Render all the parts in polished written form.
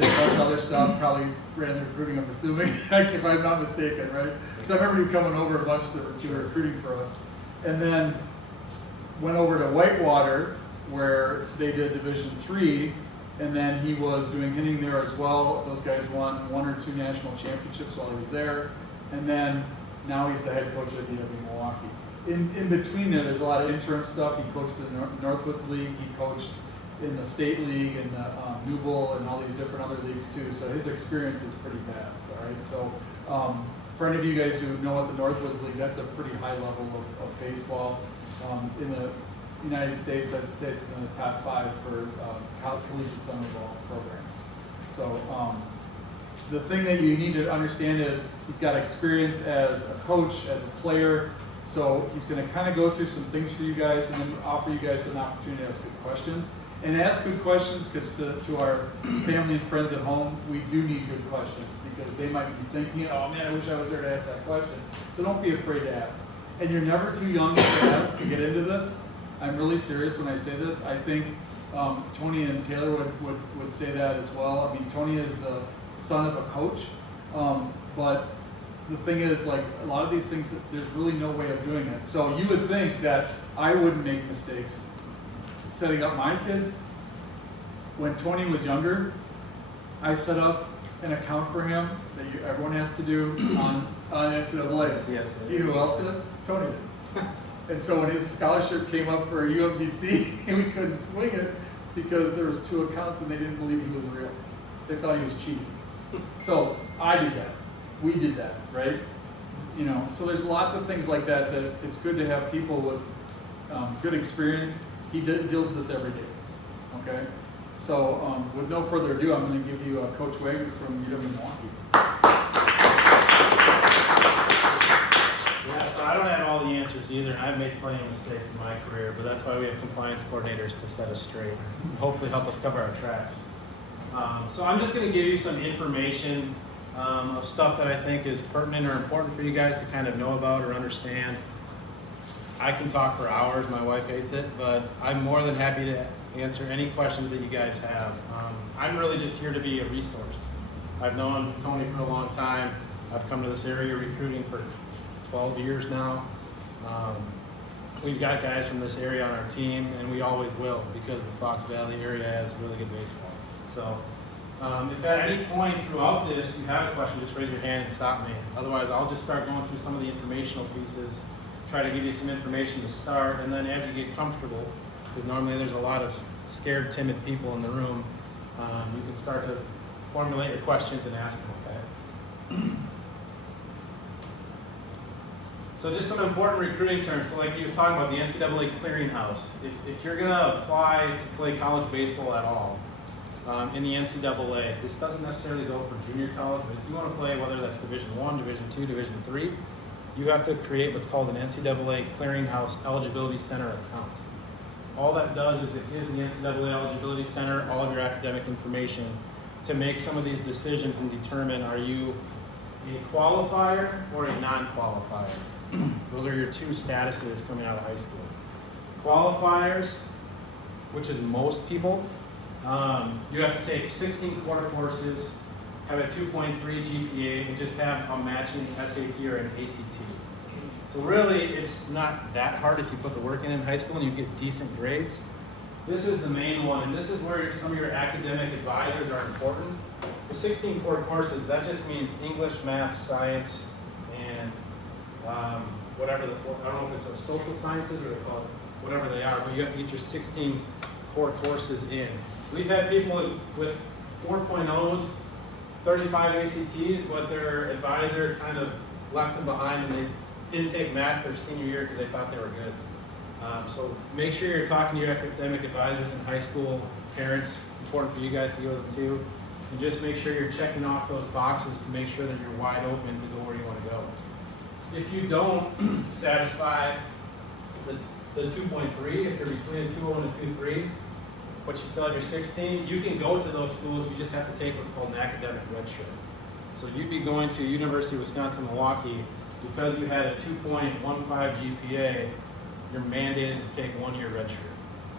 did a bunch of other stuff, probably ran the recruiting, I'm assuming, if I'm not mistaken, right? Because I remember you coming over a bunch to do recruiting for us. And then went over to Whitewater, where they did Division III, and then he was doing hitting there as well. Those guys won 1 or 2 national championships while he was there. And then now he's the head coach at UW-Milwaukee. In between there's a lot of interim stuff. He coached in the Northwoods League. He coached in the State League and the New Bull and all these different other leagues too. So his experience is pretty vast. All right. So for any of you guys who know what the Northwoods League, that's a pretty high level of baseball. In the United States, I'd say it's in the top 5 for collegiate summer ball programs. So the thing that you need to understand is he's got experience as a coach, as a player. So he's going to kind of go through some things for you guys and then offer you guys an opportunity to ask good questions. And ask good questions because to our family and friends at home, we do need good questions because they might be thinking, oh man, I wish I was there to ask that question. So don't be afraid to ask. And you're never too young to get into this. I'm really serious when I say this. I think Tony and Taylor would say that as well. I mean, Tony is the son of a coach, but the thing is, like, a lot of these things, there's really no way of doing it. So you would think that I wouldn't make mistakes setting up my kids. When Tony was younger, I set up an account for him that everyone has to do on NCAA. Yes. You know who else did it? Tony did. And so when his scholarship came up for UMBC, we couldn't swing it because there was 2 accounts and they didn't believe he was real. They thought he was cheating. So I did that. We did that, right? You know, so there's lots of things like that it's good to have people with good experience. He deals with this every day, okay? So with no further ado, I'm going to give you Coach Wegner from UW-Milwaukee. Yeah, so I don't have all the answers either, and I've made plenty of mistakes in my career, but that's why we have compliance coordinators to set us straight and hopefully help us cover our tracks. So I'm just going to give you some information of stuff that I think is pertinent or important for you guys to kind of know about or understand. I can talk for hours, my wife hates it, but I'm more than happy to answer any questions that you guys have. I'm really just here to be a resource. I've known Tony for a long time. I've come to this area recruiting for 12 years now. We've got guys from this area on our team, and we always will because the Fox Valley area has really good baseball. So if at any point throughout this you have a question, just raise your hand and stop me. Otherwise, I'll just start going through some of the informational pieces, try to give you some information to start, and then as you get comfortable, because normally there's a lot of scared, timid people in the room, you can start to formulate your questions and ask them, okay? So just some important recruiting terms. So like he was talking about the NCAA clearinghouse. If you're going to apply to play college baseball at all in the NCAA, this doesn't necessarily go for junior college, but if you want to play, whether that's Division I, Division II, Division III, you have to create what's called an NCAA Clearinghouse Eligibility Center account. All that does is it gives the NCAA Eligibility Center all of your academic information to make some of these decisions and determine, are you a qualifier or a non-qualifier? Those are your 2 statuses coming out of high school. Qualifiers, which is most people, you have to take 16 core courses, have a 2.3 GPA, and just have a matching SAT or an ACT. So really, it's not that hard if you put the work in high school and you get decent grades. This is the main one, and this is where some of your academic advisors are important. The 16 core courses, that just means English, math, science, and whatever I don't know if it's a social sciences or they call it whatever they are, but you have to get your 16 core courses in. We've had people with 4.0s, 35 ACTs, but their advisor kind of left them behind and they didn't take math their senior year because they thought they were good. So make sure you're talking to your academic advisors in high school, parents, important for you guys to go to them too, and just make sure you're checking off those boxes to make sure that you're wide open to go where you want to go. If you don't satisfy the 2.3, if you're between a 2.0 and a 2.3, but you still have your 16, you can go to those schools. You just have to take what's called an academic redshirt. So you'd be going to University of Wisconsin-Milwaukee because you had a 2.15 GPA. You're mandated to take 1 year redshirt,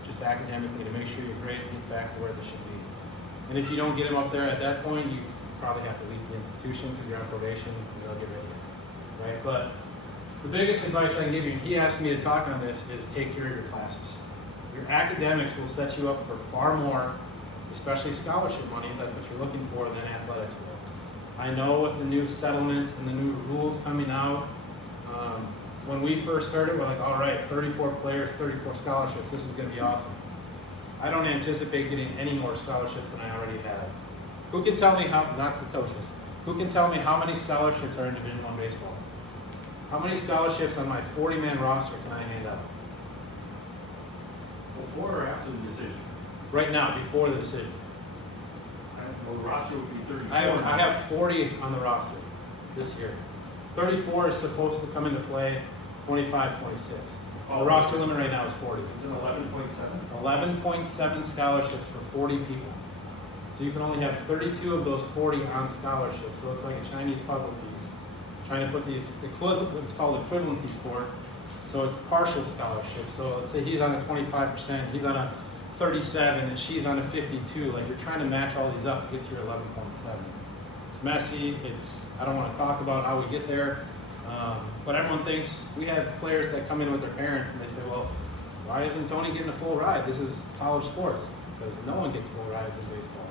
just academically, to make sure your grades get back to where they should be. And if you don't get him up there at that point, you probably have to leave the institution because you're on probation and they'll get rid of you, right? But the biggest advice I can give you, he asked me to talk on this, is take care of your classes. Your academics will set you up for far more, especially scholarship money, if that's what you're looking for, than athletics will. I know with the new settlement and the new rules coming out, when we first started, we're like, all right, 34 players, 34 scholarships, this is going to be awesome. I don't anticipate getting any more scholarships than I already have. Who can tell me how, not the coaches, who can tell me how many scholarships are in Division I baseball? How many scholarships on my 40-man roster can I hand out? Before or after the decision? Right now, before the decision. Well, the roster would be 34. I have 40 on the roster this year. 34 is supposed to come into play 25, 26. The roster limit right now is 40. It's an 11.7. 11.7 scholarships for 40 people. So you can only have 32 of those 40 on scholarship. So it's like a Chinese puzzle piece. Trying to put these, it's called equivalency sport. So it's partial scholarship. So let's say he's on a 25%, he's on a 37, and she's on a 52. Like you're trying to match all these up to get to your 11.7. It's messy. I don't want to talk about how we get there. But everyone thinks, we have players that come in with their parents and they say, well, why isn't Tony getting a full ride? This is college sports. Because no one gets full rides in baseball.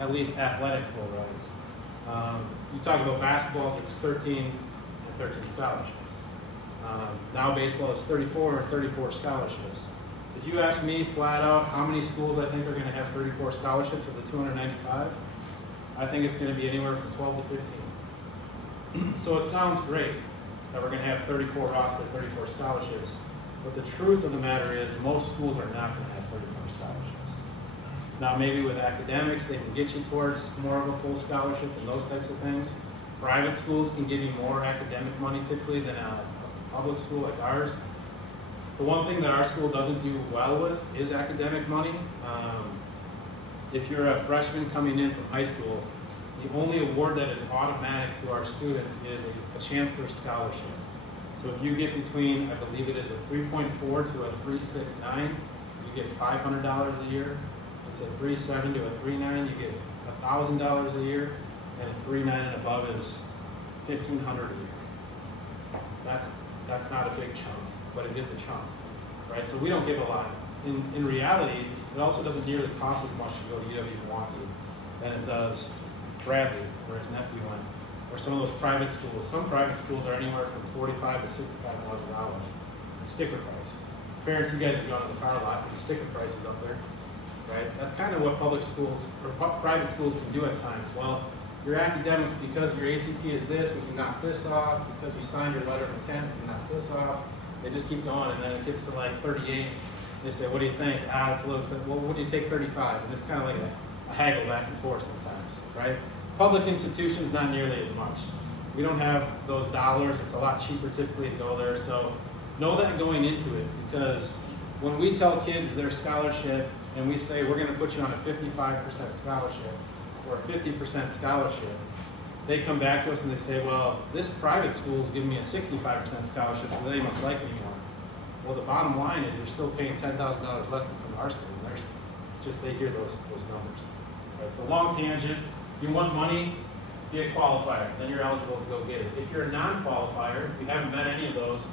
At least athletic full rides. You talk about basketball, it's 13 and 13 scholarships. Now baseball is 34 and 34 scholarships. If you ask me flat out how many schools I think are going to have 34 scholarships of the 295, I think it's going to be anywhere from 12 to 15. So it sounds great that we're going to have 34 roster, 34 scholarships, but the truth of the matter is most schools are not going to have 34 scholarships. Now maybe with academics they can get you towards more of a full scholarship and those types of things. Private schools can give you more academic money typically than a public school like ours. The one thing that our school doesn't do well with is academic money. If you're a freshman coming in from high school, the only award that is automatic to our students is a Chancellor Scholarship. So if you get between, I believe it is a 3.4 to a 3.69, you get $500 a year. It's a 3.7 to a 3.9, you get $1,000 a year, and a 3.9 and above is $1,500 a year. That's not a big chunk, but it is a chunk, right? So we don't give a lot. In reality, it also doesn't nearly cost as much to go to UW-Milwaukee than it does Bradley, where his nephew went, or some of those private schools. Some private schools are anywhere from $45,000 to $65,000. Sticker price. Parents, you guys have gone to the car lot, but the sticker price is up there, right? That's kind of what public schools or private schools can do at times. Well, your academics, because your ACT is this, we can knock this off. Because you signed your letter of intent, we can knock this off. They just keep going, and then it gets to like 38. They say, what do you think? It's a little expensive. Well, would you take 35? And it's kind of like a haggle back and forth sometimes, right? Public institutions, not nearly as much. We don't have those dollars. It's a lot cheaper typically to go there. So know that going into it, because when we tell kids their scholarship and we say we're going to put you on a 55% scholarship or a 50% scholarship, they come back to us and they say, well, this private school is giving me a 65% scholarship, so they must like me more. Well, the bottom line is you're still paying $10,000 less to come to our school. It's just they hear those numbers. Right, so long tangent. If you want money, be a qualifier. Then you're eligible to go get it. If you're a non-qualifier, if you haven't met any of those,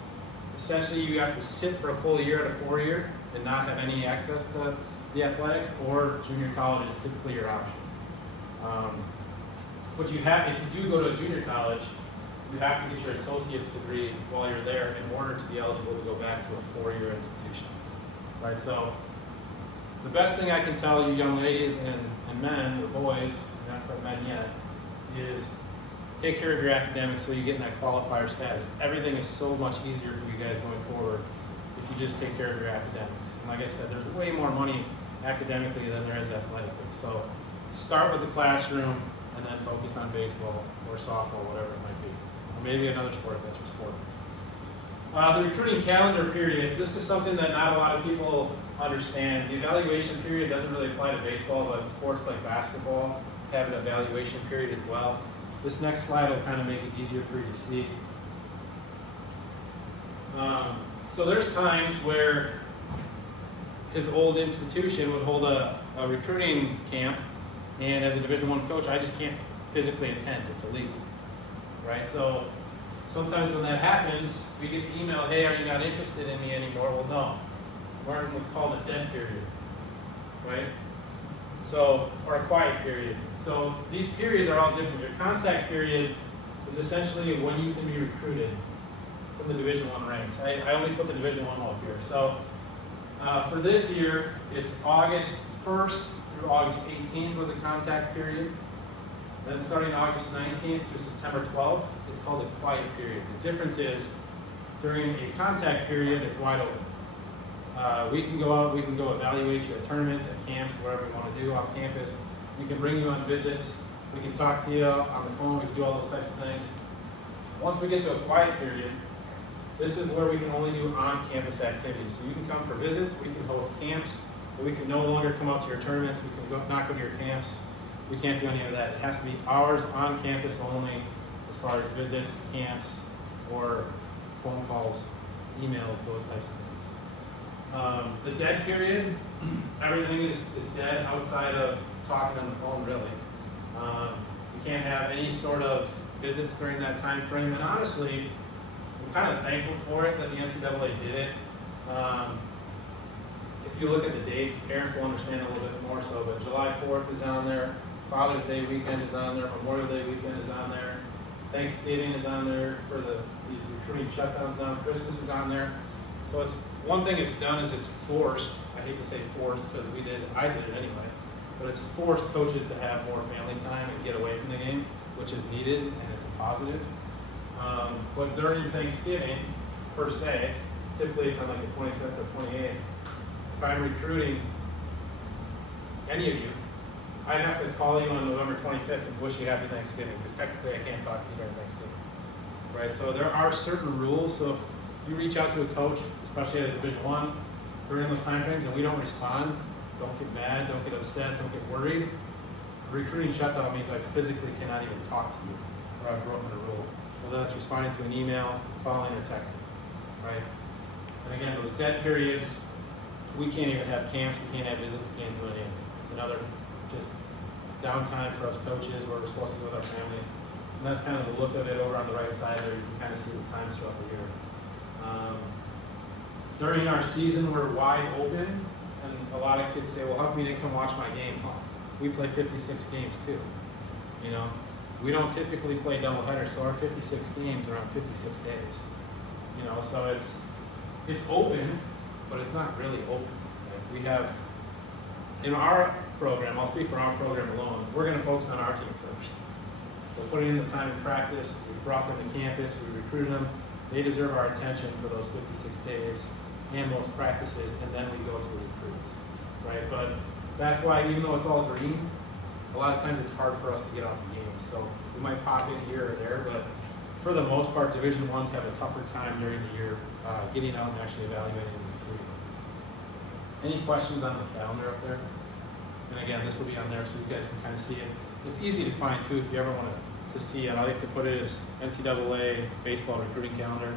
essentially you have to sit for a full year at a 4-year and not have any access to the athletics, or junior college is typically your option. But you have, if you do go to a junior college, you have to get your associate's degree while you're there in order to be eligible to go back to a 4-year institution. Right, so the best thing I can tell you young ladies and men, or boys, you're not quite men yet, is take care of your academics so you get in that qualifier status. Everything is so much easier for you guys going forward if you just take care of your academics. And like I said, there's way more money academically than there is athletically. So start with the classroom and then focus on baseball or softball, whatever it might be. Or maybe another sport if that's your sport. The recruiting calendar periods. This is something that not a lot of people understand. The evaluation period doesn't really apply to baseball, but sports like basketball have an evaluation period as well. This next slide will kind of make it easier for you to see. So there's times where his old institution would hold a recruiting camp, And as a Division I coach, I just can't physically attend. It's illegal, right? So sometimes when that happens, we get the email, hey, are you not interested in me anymore? Well, no. We're in what's called a dead period, right? So, or a quiet period. So these periods are all different. Your contact period is essentially when you can be recruited from the Division I ranks. I only put the Division I up here. So for this year, it's August 1st through August 18th was a contact period. Then starting August 19th through September 12th, it's called a quiet period. The difference is during a contact period, it's wide open. We can go out, we can go evaluate you at tournaments, at camps, whatever we want to do off campus. We can bring you on visits. We can talk to you on the phone. We can do all those types of things. Once we get to a quiet period, this is where we can only do on-campus activities. So you can come for visits, we can host camps, but we can no longer come out to your tournaments, we can not go to your camps. We can't do any of that. It has to be hours on campus only as far as visits, camps, or phone calls, emails, those types of things. The dead period, everything is dead outside of talking on the phone, really. You can't have any sort of visits during that time frame, and honestly, I'm kind of thankful for it that the NCAA did it. If you look at the dates, parents will understand a little bit more so, but July 4th is on there, Father's Day weekend is on there, Memorial Day weekend is on there, Thanksgiving is on there for these recruiting shutdowns now, Christmas is on there. So it's one thing it's done is it's forced, I hate to say forced because I did it anyway, but it's forced coaches to have more family time and get away from the game, which is needed and it's a positive. But during Thanksgiving, per se, typically it's on like the 27th or 28th, if I'm recruiting any of you, I'd have to call you on November 25th and wish you happy Thanksgiving, because technically I can't talk to you during Thanksgiving, right? So there are certain rules, so if you reach out to a coach, especially at a Division I, during those time frames and we don't respond, don't get mad, don't get upset, don't get worried. A recruiting shutdown means I physically cannot even talk to you, or I've broken a rule. Whether that's responding to an email, calling, or texting, right? And again, those dead periods, we can't even have camps, we can't have visits, we can't do anything. It's another just downtime for us coaches where we're supposed to be with our families. And that's kind of the look of it over on the right side there. You can kind of see the times throughout the year. During our season, we're wide open, and a lot of kids say, well, how come you didn't come watch my game? Well, we play 56 games too, you know? We don't typically play doubleheaders, so our 56 games are on 56 days, you know? So it's open, but it's not really open. Like we have, in our program, I'll speak for our program alone, we're gonna focus on our team first. We're putting in the time in practice, we brought them to campus, we recruited them, they deserve our attention for those 56 days and those practices, and then we go to the recruits, right? But that's why, even though it's all green, a lot of times it's hard for us to get out to games. So we might pop in here or there, but for the most part, Division I's have a tougher time during the year getting out and actually evaluating and recruiting. Any questions on the calendar up there? And again, this will be on there so you guys can kind of see it. It's easy to find too if you ever want to see it. All you have to put it is NCAA baseball recruiting calendar.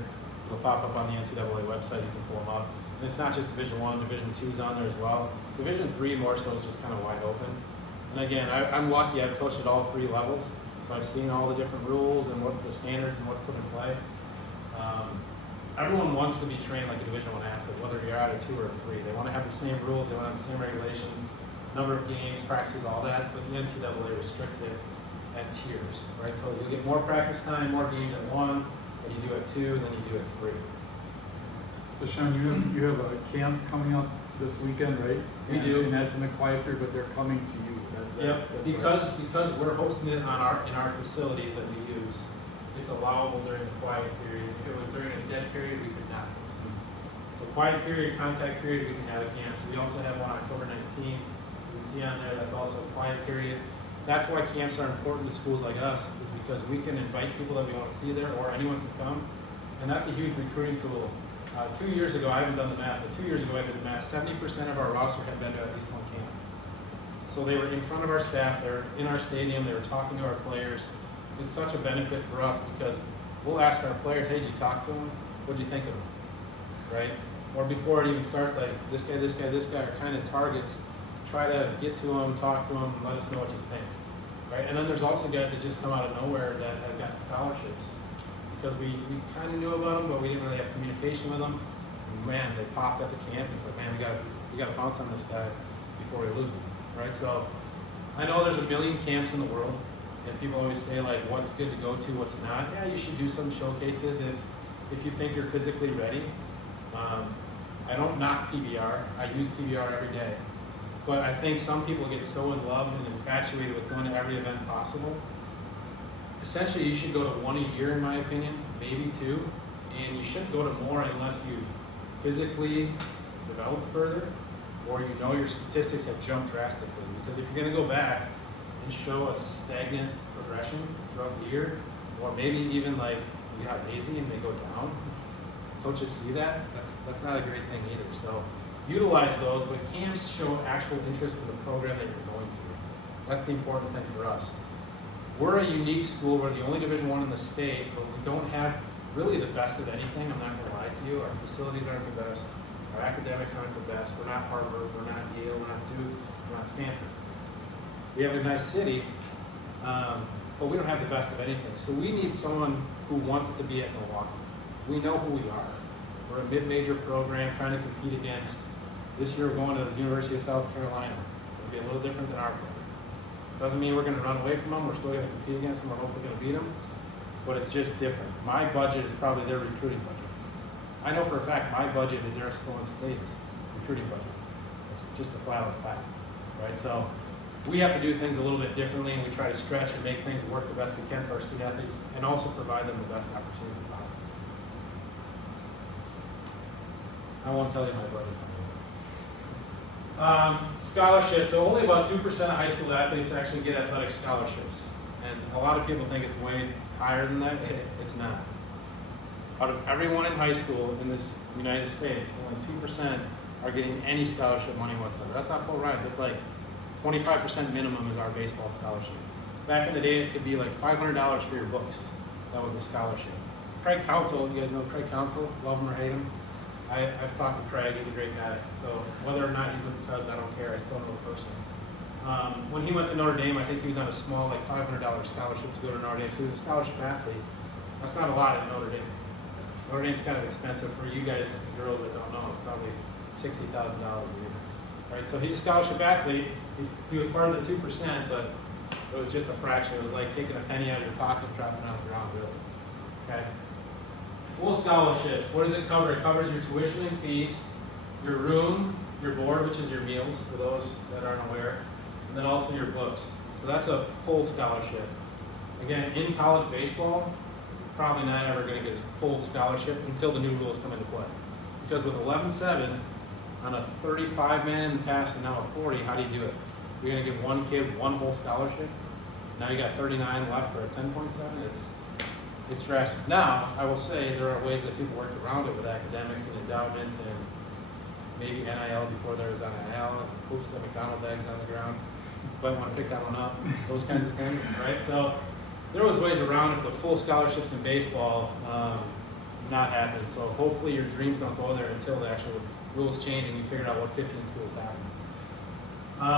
It'll pop up on the NCAA website. You can pull them up. And it's not just Division I, Division II is on there as well. Division III more so is just kind of wide open. And again, I'm lucky. I've coached at all three levels, so I've seen all the different rules and what the standards and what's put in play. Everyone wants to be trained like a Division I athlete, whether you're out of 2 or 3. They want to have the same rules, they want to have the same regulations, number of games, practices, all that, but the NCAA restricts it at tiers, right? So you'll get more practice time, more games at 1, than you do at 2, than you do at 3. So Shaun, you have a camp coming up this weekend, right? We do. And that's in the quiet period, but they're coming to you. Yep, because we're hosting it in our facilities that we use, it's allowable during the quiet period. If it was during a dead period, we could not host it. So quiet period, contact period, we can have a camp. So we also have one October 19th. You can see on there, that's also a quiet period. That's why camps are important to schools like us, is because we can invite people that we want to see there, or anyone can come. And that's a huge recruiting tool. 2 years ago, I haven't done the math, but 2 years ago I did the math, 70% of our roster had been to at least one camp. So they were in front of our staff, they were in our stadium, they were talking to our players. It's such a benefit for us because we'll ask our players, hey, did you talk to them? What did you think of them? Right? Or before it even starts, like this guy are kind of targets try to get to them, talk to them, and let us know what you think, right? And then there's also guys that just come out of nowhere that have gotten scholarships because we kind of knew about them, but we didn't really have communication with them. And man, they popped at the camp, and it's like, man, we got to bounce on this guy before we lose him, right? So I know there's a million camps in the world, and people always say like, what's good to go to, what's not. Yeah, you should do some showcases if you think you're physically ready. I don't knock PBR. I use PBR every day. But I think some people get so in love and infatuated with going to every event possible. Essentially, you should go to one a year, in my opinion, maybe two. And you shouldn't go to more unless you've physically developed further or you know your statistics have jumped drastically. Because if you're going to go back and show a stagnant progression throughout the year, or maybe even like you got lazy and they go down, coaches see that, that's not a great thing either. So utilize those, but camps show actual interest in the program that you're going to. That's the important thing for us. We're a unique school. We're the only Division I in the state, but we don't have really the best of anything. I'm not going to lie to you. Our facilities aren't the best. Our academics aren't the best. We're not Harvard. We're not Yale. We're not Duke. We're not Stanford. We have a nice city, but we don't have the best of anything. So we need someone who wants to be at Milwaukee. We know who we are. We're a mid-major program trying to compete against. This year we're going to the University of South Carolina. It's going to be a little different than our program. Doesn't mean we're going to run away from them. We're still going to compete against them. We're hopefully going to beat them. But it's just different. My budget is probably their recruiting budget. I know for a fact my budget is Arizona State's recruiting budget. It's just a flat-out fact, right? So we have to do things a little bit differently, and we try to stretch and make things work the best we can for our student athletes, and also provide them the best opportunity possible. I won't tell you my budget. Scholarships. So only about 2% of high school athletes actually get athletic scholarships, and a lot of people think it's way higher than that. It's not. Out of everyone in high school in this United States, only 2% are getting any scholarship money whatsoever. That's not full ride. That's like 25% minimum is our baseball scholarship. Back in the day, it could be like $500 for your books. That was a scholarship. Craig Counsell, you guys know Craig Counsell, love him or hate him. I've talked to Craig, he's a great guy. So whether or not he's with the Cubs, I don't care, I still know the person. When he went to Notre Dame, I think he was on a small, like $500 scholarship to go to Notre Dame. So he was a scholarship athlete. That's not a lot at Notre Dame. Notre Dame's kind of expensive for you guys, girls that don't know. It's probably $60,000 a year. Right? So he's a scholarship athlete. He was part of the 2%, but it was just a fraction. It was like taking a penny out of your pocket and dropping it on the ground, really. Okay? Full scholarships. What does it cover? It covers your tuition and fees, your room, your board, which is your meals for those that aren't aware, and then also your books. So that's a full scholarship. Again, in college baseball, you're probably not ever going to get a full scholarship until the new rules come into play. Because with 11-7, on a 35-man in the past and now a 40, how do you do it? You're going to give one kid one whole scholarship. Now you got 39 left for a 10.7. It's drastic. Now, I will say there are ways that people work around it with academics and endowments and maybe NIL before there was NIL, and hoops that McDonald's eggs on the ground. Might want to pick that one up. Those kinds of things, right? So there was ways around it, but full scholarships in baseball not happening. So hopefully your dreams don't go there until the actual rules change and you figure out what 15 schools happen.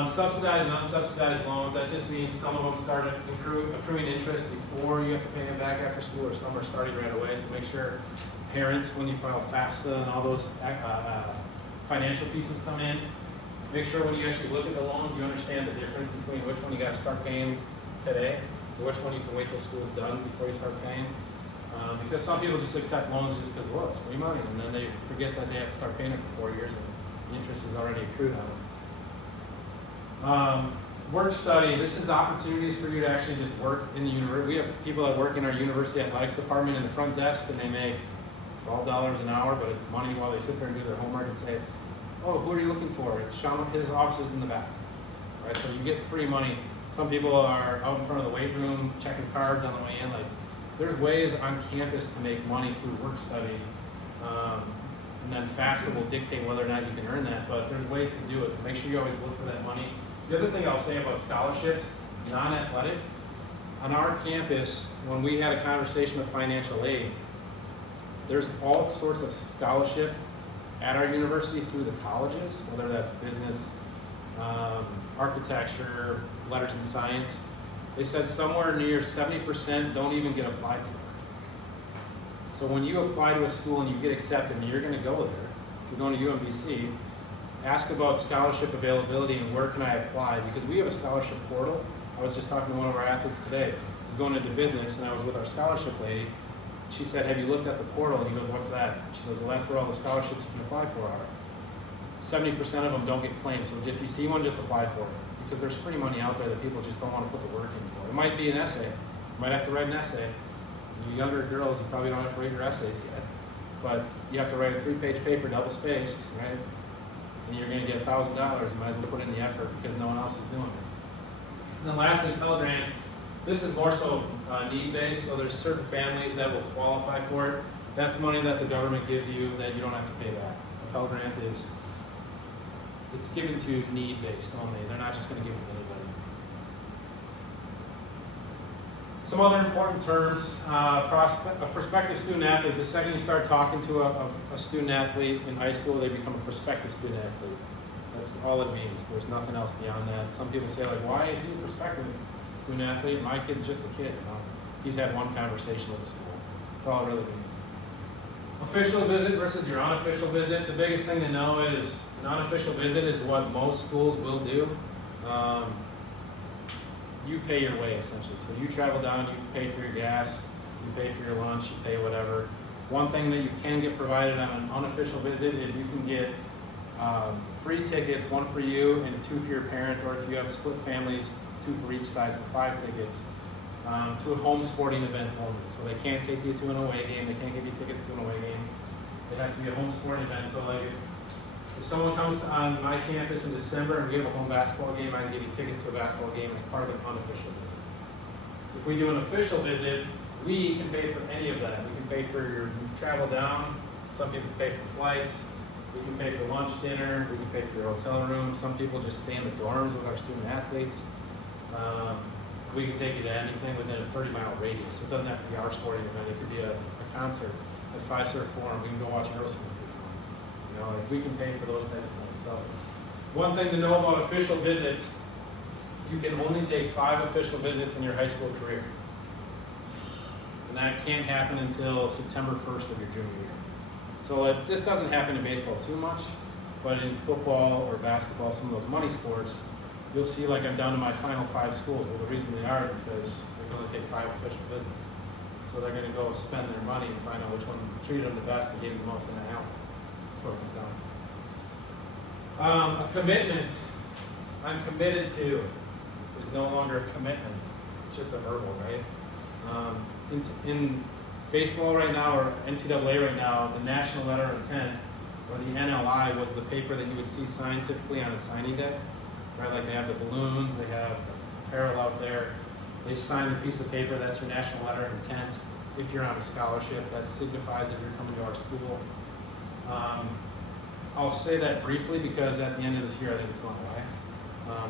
Subsidized and unsubsidized loans, that just means some of them start accruing interest before you have to pay them back after school, or some are starting right away. So make sure parents, when you file FAFSA and all those financial pieces come in, make sure when you actually look at the loans, you understand the difference between which one you got to start paying today, or which one you can wait till school's done before you start paying. Because some people just accept loans just because, well, it's free money, and then they forget that they have to start paying it for 4 years and the interest is already accrued on it. Work study, this is opportunities for you to actually just work in the university. We have people that work in our university athletics department in the front desk, and they make $12 an hour, but it's money while they sit there and do their homework and say, oh, who are you looking for? It's Shaun, his office is in the back. Right? So you get free money. Some people are out in front of the weight room checking cards on the way in. Like, there's ways on campus to make money through work study. And then FAFSA will dictate whether or not you can earn that, but there's ways to do it. So make sure you always look for that money. The other thing I'll say about scholarships, non-athletic, on our campus, when we had a conversation with financial aid, there's all sorts of scholarship at our university through the colleges, whether that's business, architecture, letters and science. They said somewhere near 70% don't even get applied for. So when you apply to a school and you get accepted and you're going to go there, if you're going to UMBC, ask about scholarship availability and where can I apply, because we have a scholarship portal. I was just talking to one of our athletes today. He's going into business, and I was with our scholarship lady. She said, have you looked at the portal? And he goes, what's that? She goes, well, that's where all the scholarships you can apply for are. 70% of them don't get claimed, so if you see one, just apply for it, because there's free money out there that people just don't want to put the work in for. It might be an essay. You might have to write an essay. You younger girls, you probably don't have to write your essays yet, but you have to write a 3-page paper, double-spaced, right? And you're going to get $1,000. You might as well put in the effort because no one else is doing it. And then lastly, Pell Grants. This is more so need-based, so there's certain families that will qualify for it. That's money that the government gives you that you don't have to pay back. A Pell Grant it's given to need-based only. They're not just going to give it to anybody. Some other important terms, a prospective student athlete. The second you start talking to a student athlete in high school, they become a prospective student athlete. That's all it means. There's nothing else beyond that. Some people say, like, why is he a prospective student athlete? My kid's just a kid. No, he's had one conversation with the school. That's all it really means. Official visit versus your unofficial visit. The biggest thing to know is an unofficial visit is what most schools will do. You pay your way, essentially. So you travel down, you pay for your gas, you pay for your lunch, you pay whatever. One thing that you can get provided on an unofficial visit is you can get 3 tickets, 1 for you and 2 for your parents, or if you have split families, 2 for each side, so 5 tickets to a home sporting event only. So they can't take you to an away game, they can't give you tickets to an away game. It has to be a home sporting event. So like if someone comes on my campus in December and we have a home basketball game, I can give you tickets to a basketball game as part of an unofficial visit. If we do an official visit, we can pay for any of that. We can pay for your travel down, some people pay for flights, we can pay for lunch, dinner, we can pay for your hotel room. Some people just stay in the dorms with our student athletes. We can take you to anything within a 30-mile radius. So it doesn't have to be our sporting event. It could be a concert at Fiserv Forum. We can go watch Aerosmith. You know, like we can pay for those types of things. So one thing to know about official visits, you can only take 5 official visits in your high school career. And that can't happen until September 1st of your junior year. So this doesn't happen in baseball too much, but in football or basketball, some of those money sports, you'll see like I'm down to my final 5 schools. Well, the reason they are is because they're going to take 5 official visits. So they're going to go spend their money and find out which one treated them the best and gave them the most NIL. That's what it comes down to. A commitment. I'm committed to is no longer a commitment. It's just a verbal, right? In baseball right now, or NCAA right now, the national letter of intent, or the NLI, was the paper that you would see signed typically on a signing day. Right, like they have the balloons, they have apparel out there. They sign the piece of paper, that's your national letter of intent. If you're on a scholarship, that signifies that you're coming to our school. I'll say that briefly because at the end of this year, I think it's going away.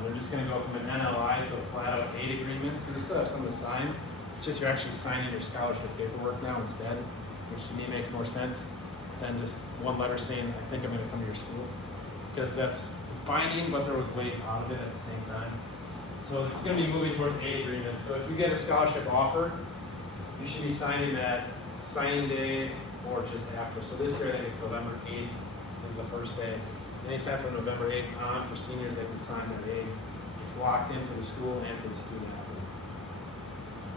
They're just going to go from an NLI to a flat-out aid agreement. So you still have something to sign. It's just you're actually signing your scholarship paperwork now instead, which to me makes more sense than just one letter saying, I think I'm going to come to your school. Because it's binding, but there was ways out of it at the same time. So it's going to be moving towards aid agreements. So if you get a scholarship offer, you should be signing that signing day or just after. So this year, I think it's November 8th is the first day. Anytime from November 8th on, for seniors, they can sign their aid. It's locked in for the school and for the student athlete.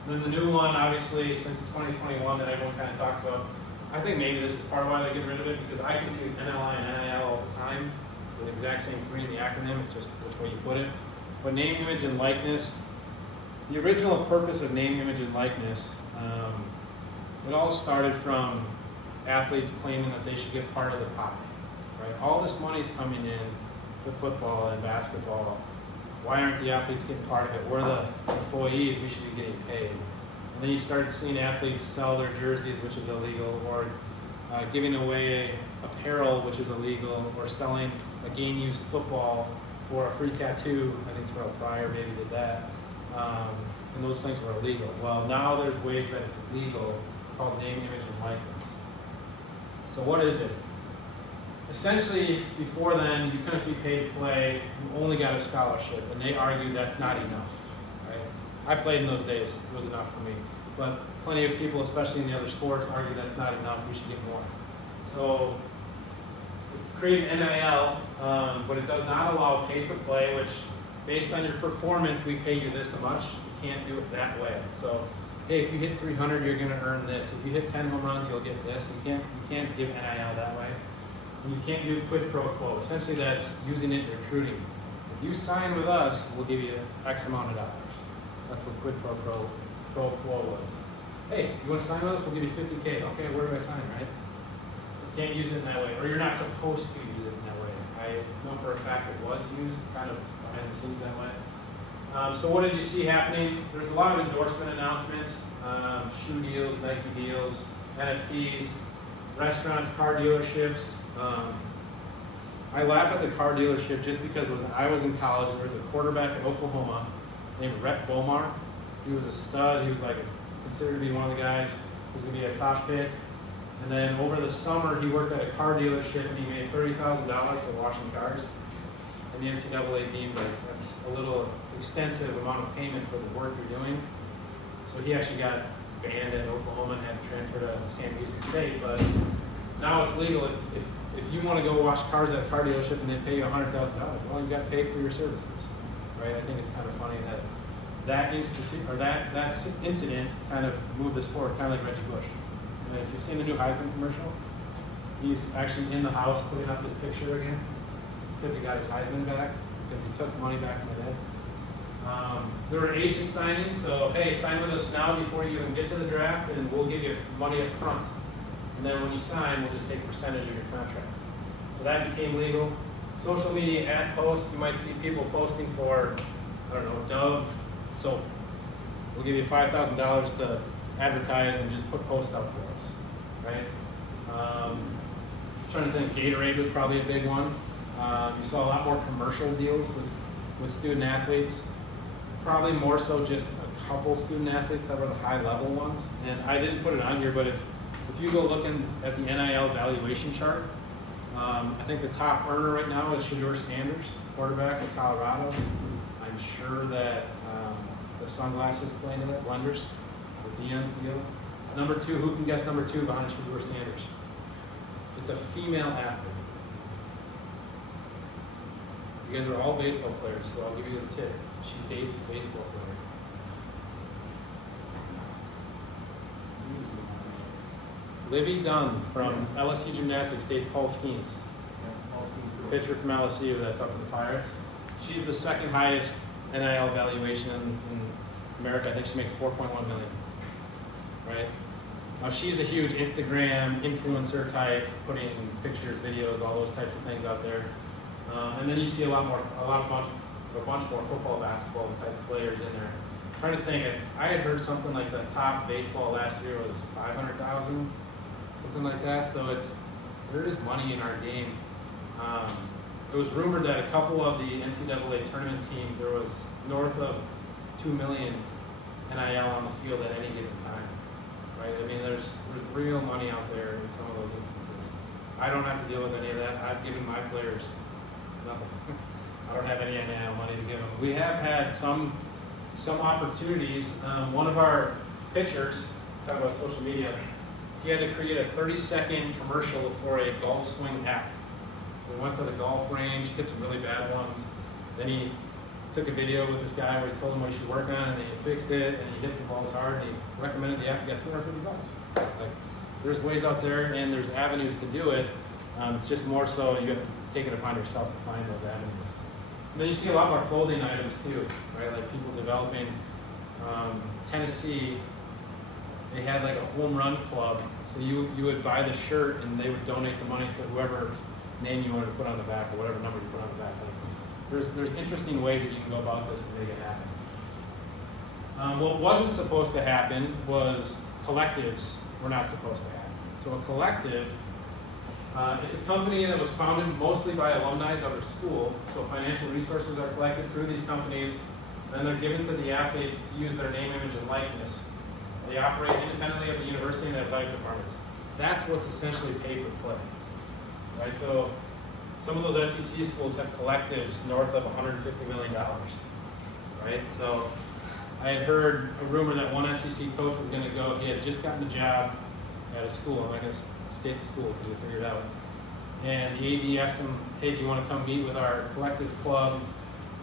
Then the new one, obviously, since 2021 that everyone kind of talks about, I think maybe this is part of why they get rid of it, because I confuse NLI and NIL all the time. It's the exact same 3 in the acronym, it's just which way you put it. But name, image, and likeness, the original purpose of name, image, and likeness, it all started from athletes claiming that they should get part of the pie, right? All this money's coming in to football and basketball. Why aren't the athletes getting part of it? We're the employees, we should be getting paid. And then you started seeing athletes sell their jerseys, which is illegal, or giving away apparel, which is illegal, or selling a game-used football for a free tattoo. I think Terrell Pryor maybe did that. And those things were illegal. Well, now there's ways that it's legal, called name, image, and likeness. So what is it? essentially, before then, you couldn't be paid to play, you only got a scholarship, and they argued that's not enough, right? I played in those days, it was enough for me. But plenty of people, especially in the other sports, argue that's not enough, we should get more. So, it's created NIL, but it does not allow pay for play, which, based on your performance, we pay you this much. You can't do it that way. So, hey, if you hit 300, you're going to earn this. If you hit 10 home runs, you'll get this. You can't give NIL that way. And you can't do quid pro quo. Essentially, that's using it in recruiting. If you sign with us, we'll give you X amount of dollars. That's what quid pro quo was. Hey, you want to sign with us? We'll give you $50K. Okay, where do I sign, right? You can't use it in that way, or you're not supposed to use it in that way. I know for a fact it was used kind of behind the scenes that way. So what did you see happening? There's a lot of endorsement announcements, shoe deals, Nike deals, NFTs, restaurants, car dealerships. I laugh at the car dealership just because when I was in college, there was a quarterback at Oklahoma named Rhett Bomar. He was a stud. He was like considered to be one of the guys who's going to be a top pick. And then over the summer, he worked at a car dealership and he made $30,000 for washing cars. And the NCAA deemed that that's a little extensive amount of payment for the work you're doing. So he actually got banned at Oklahoma and had to transfer to Sam Houston State. But now it's legal if you want to go wash cars at a car dealership and they pay you $100,000, well, you got paid for your services, right? I think it's kind of funny that incident kind of moved us forward, kind of like Reggie Bush. And if you've seen the new Heisman commercial, he's actually in the house putting up this picture again because he got his Heisman back, because he took money back from the dead. There were agent signings, so hey, sign with us now before you even get to the draft, and we'll give you money up front. And then when you sign, we'll just take a percentage of your contract. So that became legal. Social media ad posts, you might see people posting for, I don't know, Dove soap. We'll give you $5,000 to advertise and just put posts out for us, right? Trying to think, Gatorade was probably a big one. You saw a lot more commercial deals with student athletes. Probably more so just a couple student athletes that were the high level ones. And I didn't put it on here, but if you go looking at the NIL valuation chart, I think the top earner right now is Shaun Sanders, quarterback at Colorado. I'm sure that the sunglasses play into that, blenders, with Dion's deal. Number two, who can guess number two behind Shaun Sanders? It's a female athlete. You guys are all baseball players, so I'll give you the tip. She dates a baseball player. Livy Dunn from LSU Gymnastics dates Paul Skeens. Pitcher from LSU that's up in the Pirates. She's the second highest NIL valuation in America. I think she makes $4.1 million. Right? Now she's a huge Instagram influencer type, putting pictures, videos, all those types of things out there. And then you see a bunch more football, basketball type players in there. I'm trying to think, I had heard something like the top baseball last year was $500,000, something like that. So there is money in our game. It was rumored that a couple of the NCAA tournament teams, there was north of $2 million NIL on the field at any given time. Right? I mean, there's real money out there in some of those instances. I don't have to deal with any of that. I've given my players nothing. I don't have any NIL money to give them. We have had some opportunities. One of our pitchers, talking about social media, he had to create a 30-second commercial for a golf swing app. We went to the golf range, hit some really bad ones. Then he took a video with this guy where he told him what he should work on, and then he fixed it, and he hits the balls hard, and he recommended the app. He got $250. Like, there's ways out there, and there's avenues to do it. It's just more so you have to take it upon yourself to find those avenues. And then you see a lot more clothing items too, right? Like people developing. Tennessee, they had like a home run club, so you would buy the shirt, and they would donate the money to whoever's name you wanted to put on the back, or whatever number you put on the back. Like, there's interesting ways that you can go about this and make it happen. What wasn't supposed to happen was collectives were not supposed to happen. So a collective, it's a company that was founded mostly by alumni of their school, so financial resources are collected through these companies, and they're given to the athletes to use their name, image, and likeness. They operate independently of the university and athletic departments. That's what's essentially pay for play. right? So some of those SEC schools have collectives north of $150 million, right? So I had heard a rumor that one SEC coach was going to go. He had just gotten the job at a school. I'm not going to state the school because we figured it out. And the AD asked him, hey, do you want to come meet with our collective club?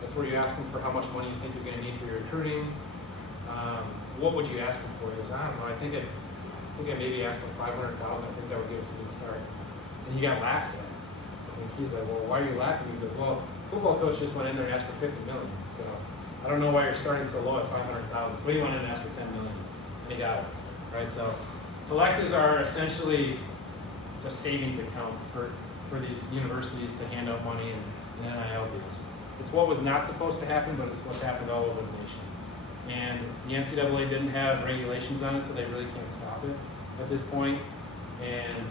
That's where you ask them for how much money you think you're going to need for your recruiting. What would you ask them for? He goes, I don't know. I think I maybe asked for $500,000. I think that would give us a good start. And he got laughed at. And he's like, well, why are you laughing? He goes, well, football coach just went in there and asked for $50 million. So I don't know why you're starting so low at $500,000. So he went in and asked for $10 million, and he got it. Right. So collectives are essentially it's a savings account for these universities to hand out money and NIL deals. It's what was not supposed to happen, but it's what's happened all over the nation. And the NCAA didn't have regulations on it, so they really can't stop it at this point. And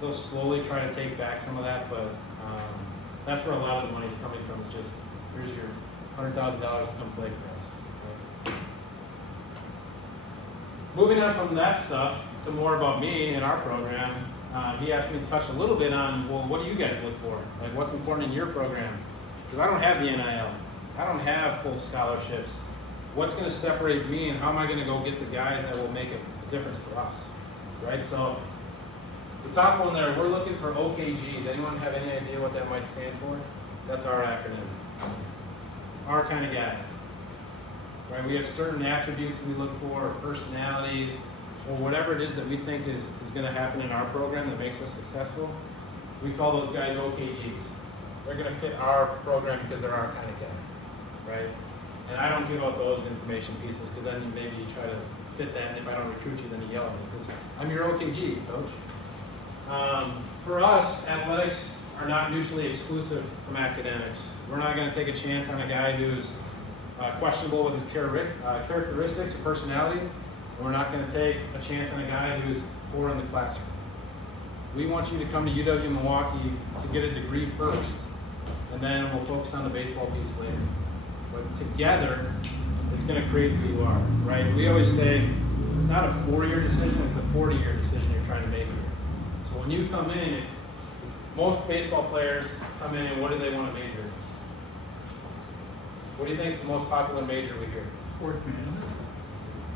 they'll slowly try to take back some of that, but that's where a lot of the money is coming from. It's just, here's your $100,000 to come play for us. Right? Moving on from that stuff to more about me and our program, he asked me to touch a little bit on, well, what do you guys look for? Like, what's important in your program? Because I don't have the NIL. I don't have full scholarships. What's going to separate me, and how am I going to go get the guys that will make a difference for us, right? So the top one there, we're looking for OKGs. Anyone have any idea what that might stand for? That's our acronym. It's our kind of guy, right? We have certain attributes we look for, or personalities, or whatever it is that we think is going to happen in our program that makes us successful. We call those guys OKGs. They're going to fit our program because they're our kind of guy, right? And I don't give out those information pieces because then maybe you try to fit that, and if I don't recruit you, then you yell at me because I'm your OKG, coach. For us, athletics are not mutually exclusive from academics. We're not going to take a chance on a guy who's questionable with his characteristics or personality, and we're not going to take a chance on a guy who's poor in the classroom. We want you to come to UW-Milwaukee to get a degree first, and then we'll focus on the baseball piece later. But together, it's going to create who you are, right? We always say it's not a 4-year decision, it's a 40-year decision you're trying to make here. So when you come in, if most baseball players come in, what do they want to major in? What do you think is the most popular major we hear? Sports management.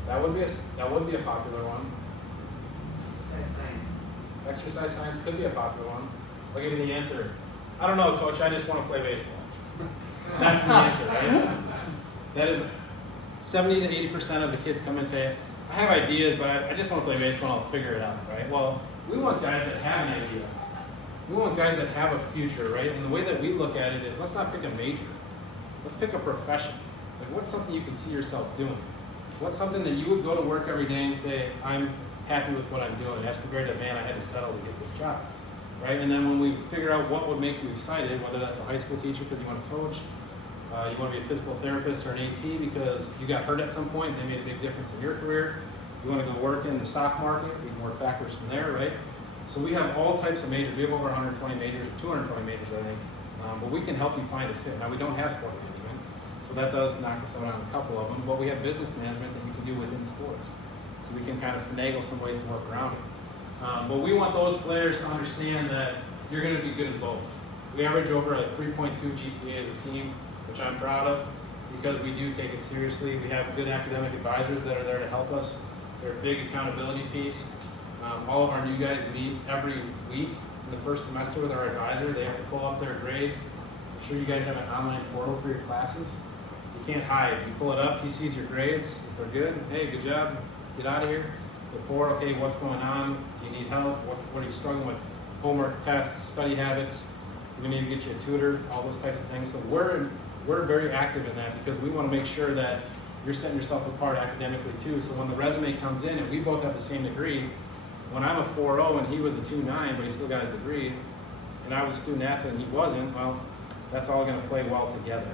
That would be a popular one. Exercise science could be a popular one. I'll give you the answer. I don't know, coach, I just want to play baseball. That's the answer, right? That is 70 to 80% of the kids come in and say, I have ideas, but I just want to play baseball and I'll figure it out, right? Well, we want guys that have an idea. We want guys that have a future, right? And the way that we look at it is, let's not pick a major. Let's pick a profession. Like, what's something you can see yourself doing? What's something that you would go to work every day and say, I'm happy with what I'm doing, as compared to, man, I had to settle to get this job, right? And then when we figure out what would make you excited, whether that's a high school teacher because you want to coach, you want to be a physical therapist or an AT because you got hurt at some point and they made a big difference in your career, you want to go work in the stock market, we can work backwards from there, right? So we have all types of majors. We have over 120 majors, 220 majors, I think, but we can help you find a fit. Now, we don't have sport management, so that does knock us out on a couple of them, but we have business management that you can do within sports. So we can kind of finagle some ways to work around it. But we want those players to understand that you're going to be good in both. We average over a 3.2 GPA as a team, which I'm proud of because we do take it seriously. We have good academic advisors that are there to help us. They're a big accountability piece. All of our new guys meet every week in the first semester with our advisor. They have to pull up their grades. I'm sure you guys have an online portal for your classes. You can't hide. You pull it up, he sees your grades. If they're good, hey, good job. Get out of here. They're poor, okay, what's going on? Do you need help? What are you struggling with? Homework, tests, study habits. We need to get you a tutor, all those types of things. So we're very active in that because we want to make sure that you're setting yourself apart academically too. So when the resume comes in and we both have the same degree, when I'm a 4.0 and he was a 2.9, but he still got his degree, and I was a student athlete and he wasn't, well, that's all going to play well together,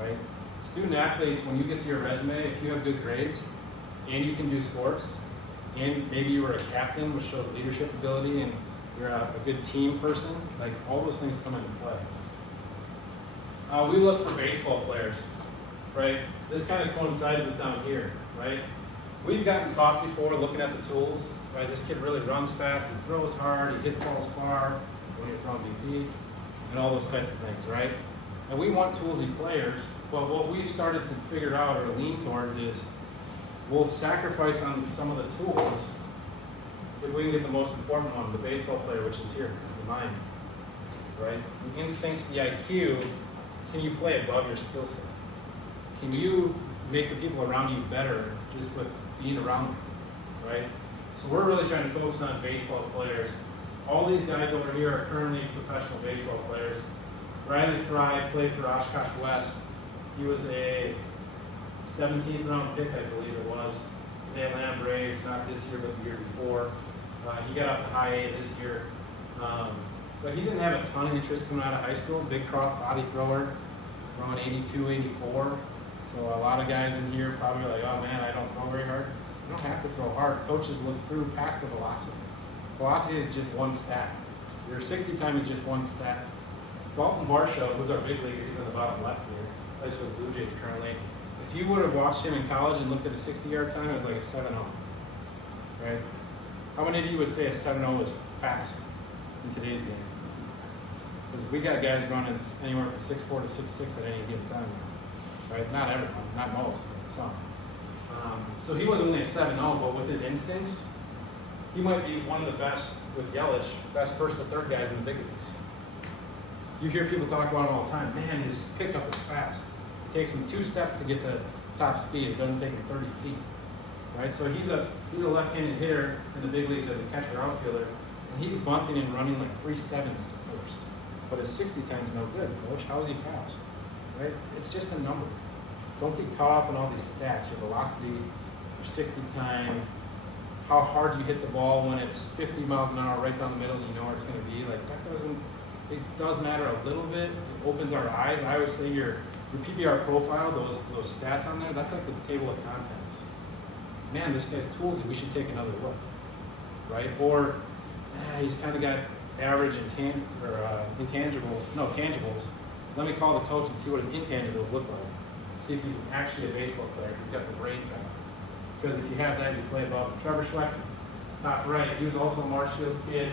right? Student athletes, when you get to your resume, if you have good grades, and you can do sports, and maybe you were a captain, which shows leadership ability, and you're a good team person, like all those things come into play. We look for baseball players, right? This kind of coincides with down here, right? we've gotten caught before looking at the tools, right? This kid really runs fast, he throws hard, he hits balls far when you're throwing BP, and all those types of things, right? And we want toolsy players, but what we've started to figure out or lean towards is we'll sacrifice on some of the tools if we can get the most important one, the baseball player, which is here, the mind, right? The instincts, the IQ, can you play above your skill set? Can you make the people around you better just with being around them, right? So we're really trying to focus on baseball players. All these guys over here are currently professional baseball players. Riley Fry played for Oshkosh West. He was a 17th round pick, I believe it was. The Atlanta Braves, not this year, but the year before. He got up to high A this year. But he didn't have a ton of interest coming out of high school. Big cross body thrower, throwing 82, 84. So a lot of guys in here probably are like, oh man, I don't throw very hard. You don't have to throw hard. Coaches look through past the velocity. Velocity is just one stat. Your 60 time is just one stat. Dalton Varsho, who's our big leaguer, he's on the bottom left here, plays for the Blue Jays currently. If you would have watched him in college and looked at a 60-yard time, it was like a 7-0, right? How many of you would say a 7-0 is fast in today's game? Because we got guys running anywhere from 6'4" to 6'6" at any given time, right? Not everyone, not most, but some. So he was only a 7-0, but with his instincts, he might be one of the best, with Yelich, best first to third guys in the big leagues. You hear people talk about him all the time. Man, his pickup is fast. It takes him 2 steps to get to top speed. It doesn't take him 30 feet, right? So he's a left-handed hitter in the big leagues as a catcher outfielder, and he's bunting and running like 3.7s to first. But his 60 time's no good, coach. How is he fast, right? It's just a number. Don't get caught up in all these stats. Your velocity, your 60 time, how hard you hit the ball when it's 50 miles an hour right down the middle and you know where it's going to be. Like that doesn't. It does matter a little bit. It opens our eyes. I always say your PBR profile, those stats on there, that's like the table of contents. Man, this guy's toolsy. We should take another look, right? Or he's kind of got average tangibles. Let me call the coach and see what his intangibles look like. See if he's actually a baseball player. He's got the brain factor. Because if you have that, you play above. Trevor Schweck, top right. He was also a Marshfield kid.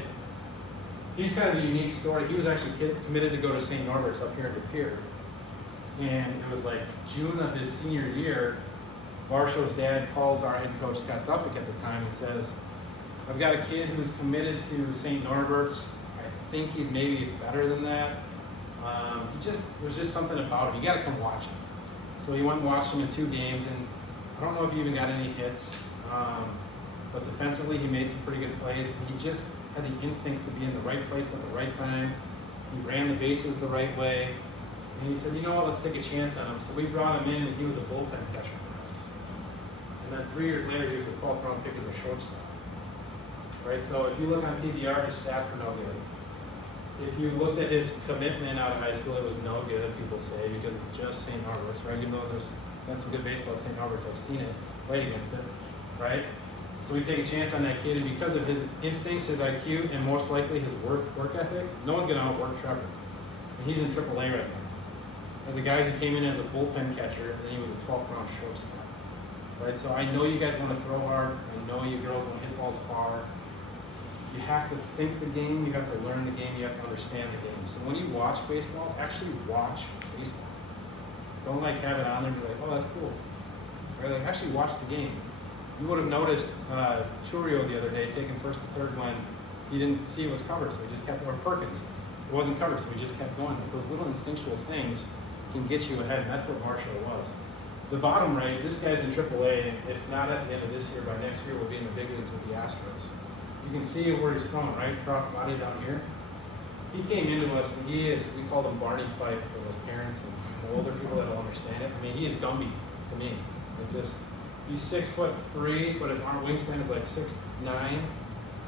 He's kind of a unique story. He was actually committed to go to St. Norbert's up here in De Pere. And it was like June of his senior year, Varsho's dad calls our head coach, Scott Duffick, at the time and says, I've got a kid who's committed to St. Norbert's. I think he's maybe better than that. There's just something about him. You got to come watch him. So he went and watched him in 2 games, and I don't know if he even got any hits, but defensively he made some pretty good plays. And he just had the instincts to be in the right place at the right time. He ran the bases the right way. And he said, you know what, let's take a chance on him. So we brought him in, and he was a bullpen catcher for us. And then 3 years later, he was a 12th round pick as a shortstop. Right, so if you look on PBR, his stats were no good. If you looked at his commitment out of high school, it was no good, people say, because it's just St. Norbert's, right? Even though there's been some good baseball at St. Norbert's, I've seen it, played against it, right? So we take a chance on that kid, and because of his instincts, his IQ, and most likely his work ethic, no one's going to outwork Trevor. And he's in AAA right now. As a guy who came in as a bullpen catcher, and then he was a 12th round shortstop, right? So I know you guys want to throw hard. I know you girls want to hit balls far. You have to think the game, you have to learn the game, you have to understand the game. So when you watch baseball, actually watch baseball. Don't like have it on there and be like, oh, that's cool. Right? Like actually watch the game. You would have noticed Churio the other day taking first to third when he didn't see it was covered, so he just kept, or Perkins, it wasn't covered, so he just kept going. Like those little instinctual things can get you ahead, and that's what Marshall was. The bottom right, this guy's in AAA, and if not at the end of this year, by next year we'll be in the big leagues with the Astros. You can see where he's throwing, right? Cross body down here. He came into us, and he is, we call him Barney Fife for those parents and the older people that don't understand it. I mean, he is Gumby to me. He's 6'3", but his arm wingspan is like 6'9", and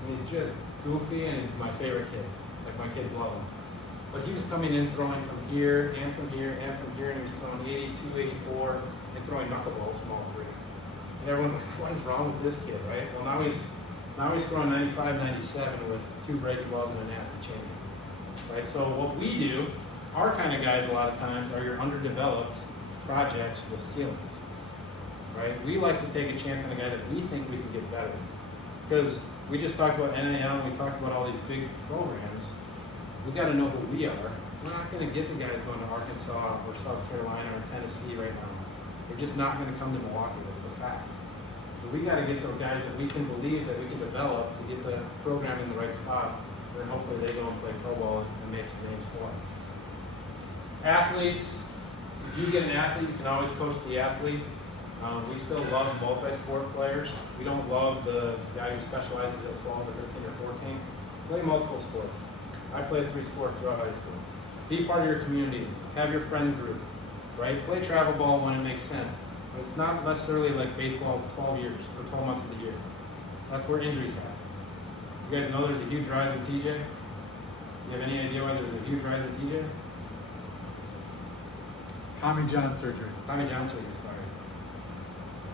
he's just goofy, and he's my favorite kid. Like, my kids love him. But he was coming in throwing from here, and from here, and from here, and he was throwing 82, 84, and throwing knuckleballs from all 3. And everyone's like, what is wrong with this kid, right? Well, now he's throwing 95, 97 with 2 breaking balls and a nasty changeup, right? So what we do, our kind of guys a lot of times are your underdeveloped projects with ceilings. right? We like to take a chance on a guy that we think we can get better. Because we just talked about NAL, and we talked about all these big programs. We got to know who we are. We're not going to get the guys going to Arkansas or South Carolina or Tennessee right now. They're just not going to come to Milwaukee. That's the fact. So we got to get those guys that we can believe that we can develop to get the program in the right spot. And then hopefully they go and play pro ball and make some names for them. Athletes, if you get an athlete, you can always coach the athlete. We still love multi-sport players. We don't love the guy who specializes at 12 or 13 or 14. Play multiple sports. I played 3 sports throughout high school. Be part of your community. Have your friend group, right? Play travel ball when it makes sense. But it's not necessarily like baseball 12 years or 12 months of the year. That's where injuries happen. You guys know there's a huge rise in TJ? You have any idea why there's a huge rise in TJ? Tommy John surgery. Tommy John surgery, sorry.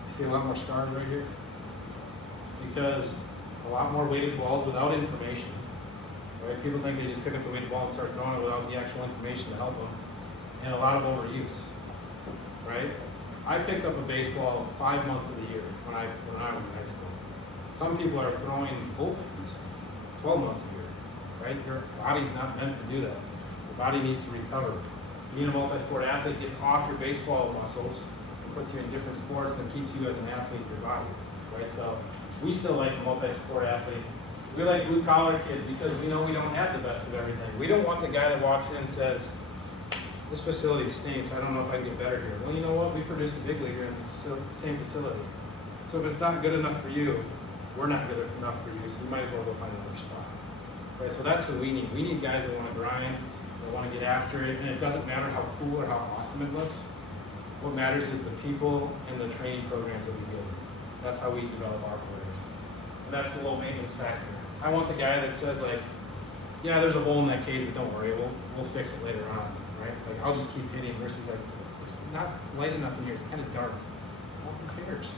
You see a lot more scars right here? It's because a lot more weighted balls without information. Right? People think they just pick up the weighted ball and start throwing it without the actual information to help them. And a lot of overuse. Right? I picked up a baseball 5 months of the year when I was in high school. Some people are throwing bullpens 12 months a year. Right? Your body's not meant to do that. Your body needs to recover. Being a multi-sport athlete gets off your baseball muscles and puts you in different sports and keeps you as an athlete in your body, right? So we still like a multi-sport athlete. We like blue-collar kids because we know we don't have the best of everything. We don't want the guy that walks in and says, this facility stinks, I don't know if I can get better here. Well, you know what? We produce a big leaguer in the same facility. So if it's not good enough for you, we're not good enough for you, so you might as well go find another spot. Right? So that's what we need. We need guys that want to grind, that want to get after it, and it doesn't matter how cool or how awesome it looks. What matters is the people and the training programs that we give them. That's how we develop our players. And that's the low maintenance factor. I want the guy that says like, yeah, there's a hole in that cage, but don't worry, we'll fix it later on, right? Like I'll just keep hitting versus like, it's not light enough in here, it's kind of dark. Well, who cares?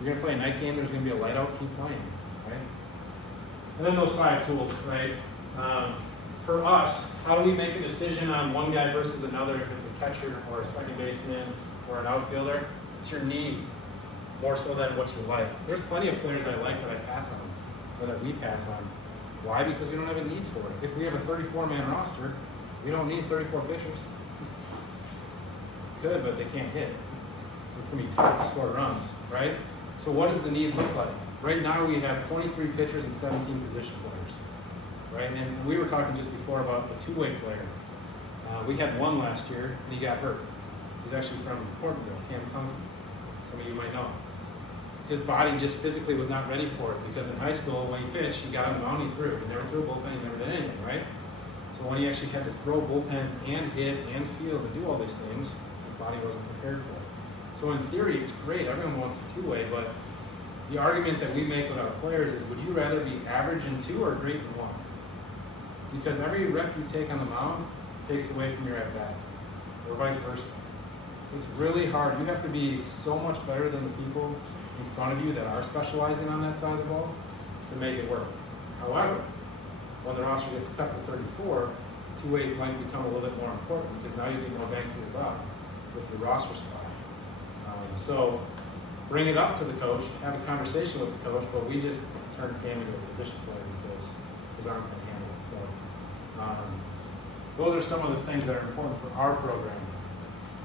You're gonna play a night game, there's gonna be a light out, keep playing, right? And then those 5 tools, right? For us, how do we make a decision on one guy versus another if it's a catcher or a second baseman or an outfielder? It's your need more so than what you like. There's plenty of players I like that I pass on, or that we pass on. Why? Because we don't have a need for it. If we have a 34-man roster, we don't need 34 pitchers. Good, but they can't hit. So it's going to be tough to score runs, right? So what does the need look like? Right now we have 23 pitchers and 17 position players, right? And we were talking just before about a 2-way player. We had one last year, and he got hurt. He's actually from Porterville, Cam County. Some of you might know. His body just physically was not ready for it because in high school, when he pitched, he got on the mound, he threw. He never threw a bullpen, he never did anything, right? So when he actually had to throw bullpens and hit and field and do all these things, his body wasn't prepared for it. So in theory, it's great. Everyone wants a 2-way, but the argument that we make with our players is, would you rather be average in 2 or great in 1? Because every rep you take on the mound takes away from your at-bat, or vice versa. It's really hard. You have to be so much better than the people in front of you that are specializing on that side of the ball to make it work. However, when the roster gets cut to 34, 2-ways might become a little bit more important because now you get more bang for your buck with your roster spot. So bring it up to the coach, have a conversation with the coach, but we just turned Cam into a position player because his arm can handle it. So those are some of the things that are important for our program.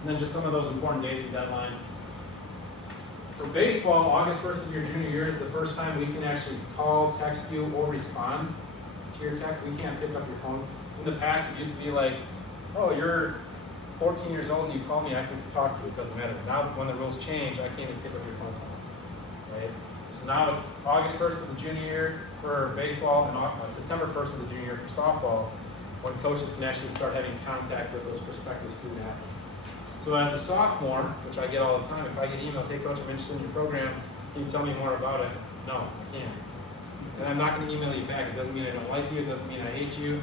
And then just some of those important dates and deadlines. For baseball, August 1st of your junior year is the first time we can actually call, text you, or respond to your text. We can't pick up your phone. In the past, it used to be like, oh, you're 14 years old and you call me, I can talk to you, it doesn't matter. Now, when the rules change, I can't even pick up your phone call, right? So now it's August 1st of the junior year for baseball and September 1st of the junior year for softball, when coaches can actually start having contact with those prospective student athletes. So as a sophomore, which I get all the time, if I get emails, hey coach, I'm interested in your program, can you tell me more about it? No, I can't. And I'm not going to email you back. It doesn't mean I don't like you, it doesn't mean I hate you.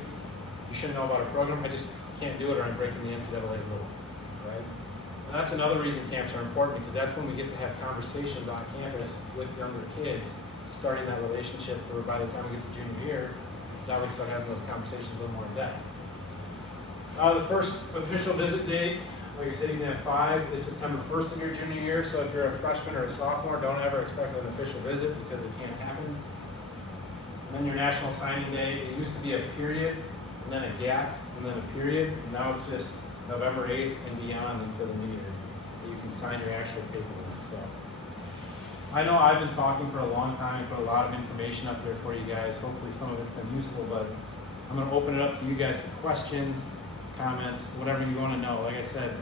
You shouldn't know about a program, I just can't do it or I'm breaking the NCAA rule, right? And that's another reason camps are important because that's when we get to have conversations on campus with younger kids, starting that relationship for by the time we get to junior year, now we can start having those conversations a little more in depth. The first official visit date Like I said, you can have 5 is September 1st of your junior year, so if you're a freshman or a sophomore, don't ever expect an official visit because it can't happen. And then your National Signing Day, it used to be a period, and then a gap, and then a period, and now it's just November 8th and beyond until the new year. You can sign your actual paperwork. So I know I've been talking for a long time, put a lot of information up there for you guys. Hopefully some of it's been useful, but I'm going to open it up to you guys for questions, comments, whatever you want to know. Like I said,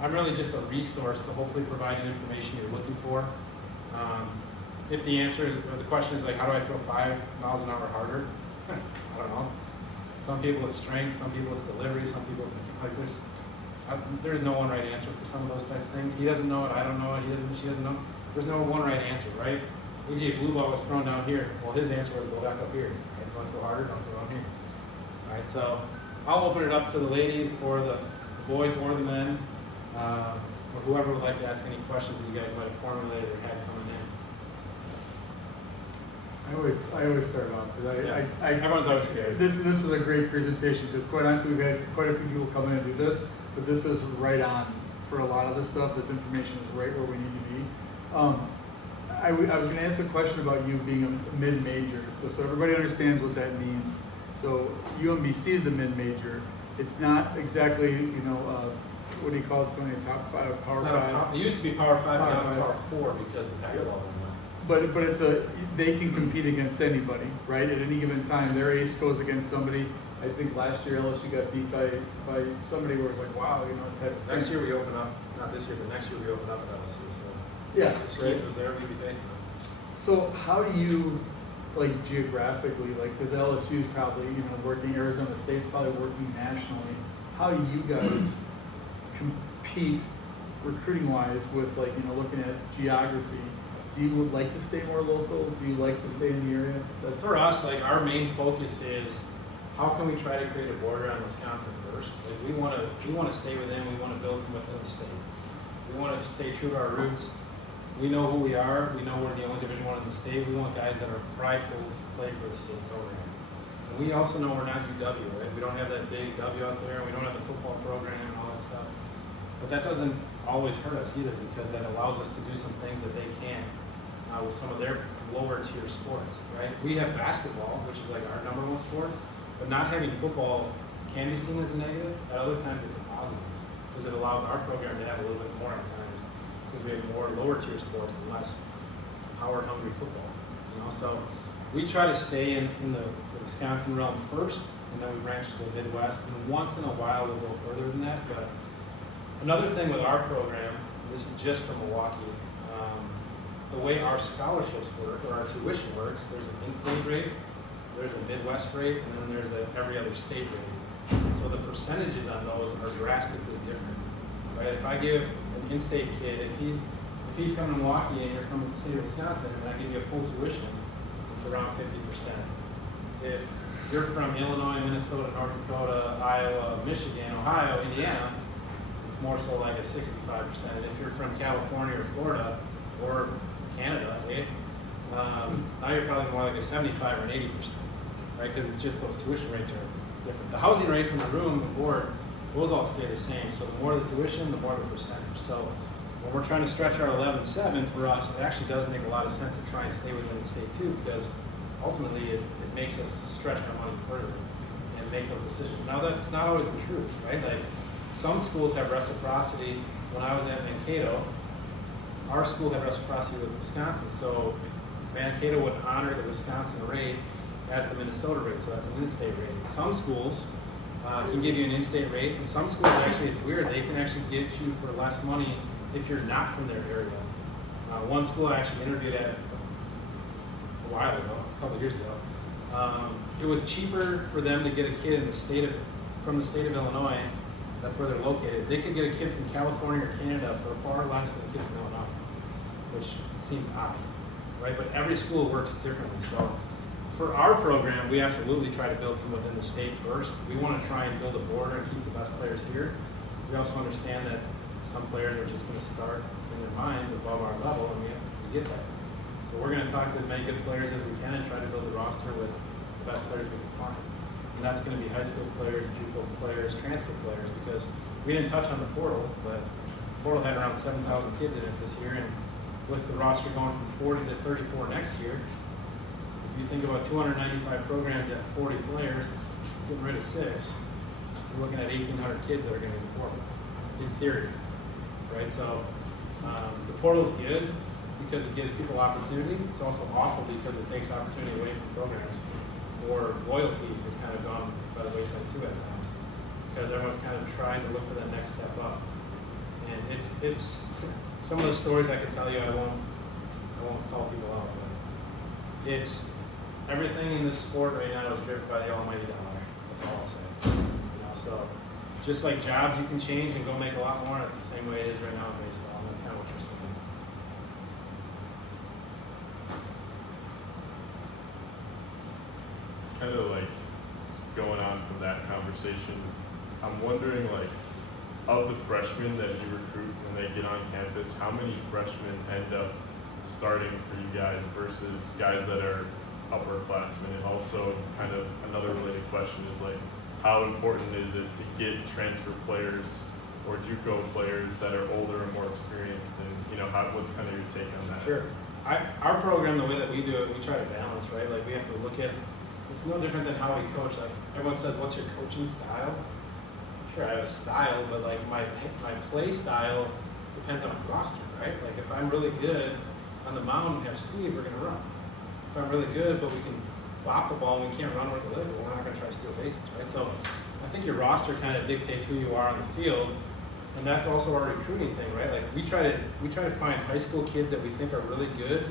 I'm really just a resource to hopefully provide you information you're looking for. If the answer or the question is like, how do I throw 5 miles an hour harder? I don't know. Some people it's strength, some people it's delivery, some people it's like there's no one right answer for some of those types of things. He doesn't know it, I don't know it, she doesn't know. There's no one right answer, right? AJ Blue Ball was thrown down here. Well, his answer was go back up here. Right? You want to throw harder, don't throw down here. All right, so I'll open it up to the ladies or the boys or the men, or whoever would like to ask any questions that you guys might have formulated or had coming in. I always start off because Everyone's always scared. This is a great presentation because quite honestly we've had quite a few people come in and do this, but this is right on for a lot of this stuff. This information is right where we need to be. I was going to ask a question about you being a mid-major, so everybody understands what that means. So UMBC is a mid-major. It's not exactly, what do you call it? So many top 5, Power 5. It used to be Power 5, Power now it's 5. Power 4 because the basketball went. But they can compete against anybody, right? At any given time, their ace goes against somebody. I think last year LSU got beat by somebody where it's like, wow, type of thing. Next year we open up, not this year, but next year we open up at LSU. So Yeah. if Sage was there, we'd be facing them. So how do you, geographically, because LSU is probably, working, Arizona State's probably working nationally. How do you guys compete recruiting-wise with, looking at geography? Do you like to stay more local? Do you like to stay in the area? For us, our main focus is how can we try to create a border on Wisconsin first? We want to stay within. We want to build from within the state. We want to stay true to our roots. We know who we are. We know we're the only Division I in the state. We want guys that are prideful to play for the state program. And we also know we're not UW, right? We don't have that big W out there. We don't have the football program and all that stuff. But that doesn't always hurt us either because that allows us to do some things that they can't with some of their lower tier sports, right? We have basketball, which is our number 1 sport, but not having football can be seen as a negative. At other times it's a positive because it allows our program to have a little bit more at times because we have more lower tier sports and less power hungry football, So we try to stay in the Wisconsin realm first, and then we branch to the Midwest, and once in a while we'll go further than that. But another thing with our program, this is just from Milwaukee, the way our scholarships work, or our tuition works, there's an in-state rate, there's a Midwest rate, and then there's every other state rate. So the percentages on those are drastically different, right? If I give an in-state kid, if he's coming to Milwaukee and you're from the state of Wisconsin, and I give you a full tuition, it's around 50%. If you're from Illinois, Minnesota, North Dakota, Iowa, Michigan, Ohio, Indiana, it's more so like a 65%. If you're from California or Florida or Canada, now you're probably more like a 75 or an 80%, right? Because it's just those tuition rates are different. The housing rates in the room, the board, those all stay the same. So the more the tuition, the more the percentage. So when we're trying to stretch our 11.7 for us, it actually does make a lot of sense to try and stay within the state too, because ultimately it makes us stretch our money further and make those decisions. Now that's not always the truth, right? Some schools have reciprocity. When I was at Mankato, our school had reciprocity with Wisconsin, so Mankato would honor the Wisconsin rate as the Minnesota rate, so that's an in-state rate. Some schools can give you an in-state rate, and some schools actually, it's weird, they can actually get you for less money if you're not from their area. One school I actually interviewed at a while ago, a couple of years ago, it was cheaper for them to get a kid from the state of Illinois. That's where they're located. They could get a kid from California or Canada for far less than a kid from Illinois, which seems odd, right? But every school works differently. So for our program, we absolutely try to build from within the state first. We want to try and build a border and keep the best players here. We also understand that some players are just going to start in their minds above our level, and we get that. So we're going to talk to as many good players as we can and try to build a roster with the best players we can find. And that's going to be high school players, JUCO players, transfer players, because we didn't touch on the portal, but the portal had around 7,000 kids in it this year, and with the roster going from 40 to 34 next year, if you think about 295 programs at 40 players, getting rid of 6, you're looking at 1,800 kids that are going to be in the portal, in theory, right? So the portal is good because it gives people opportunity. It's also awful because it takes opportunity away from programs, or loyalty has kind of gone by the wayside too at times, because everyone's kind of trying to look for that next step up. And it's some of the stories I could tell you, I won't call people out, but it's everything in this sport right now is driven by the almighty dollar. That's all I'll say. So just like jobs you can change and go make a lot more, it's the same way it is right now in baseball, and that's kind of what you're seeing. Kind of like going on from that conversation, I'm wondering, like, of the freshmen that you recruit when they get on campus, how many freshmen end up starting for you guys versus guys that are upperclassmen? And also, kind of another related question is, like, how important is it to get transfer players or JUCO players that are older and more experienced? And what's kind of your take on that? Sure. Our program, the way that we do it, we try to balance, right? Like, we have to look at, it's no different than how we coach. Like, everyone says, what's your coaching style? Sure, I have a style, but like my play style depends on my roster, right? Like, if I'm really good on the mound and have speed, we're gonna run. If I'm really good, but we can bop the ball and we can't run with the leg, we're not gonna try to steal bases, right? So I think your roster kind of dictates who you are on the field, and that's also our recruiting thing, right? Like, we try to find high school kids that we think are really good,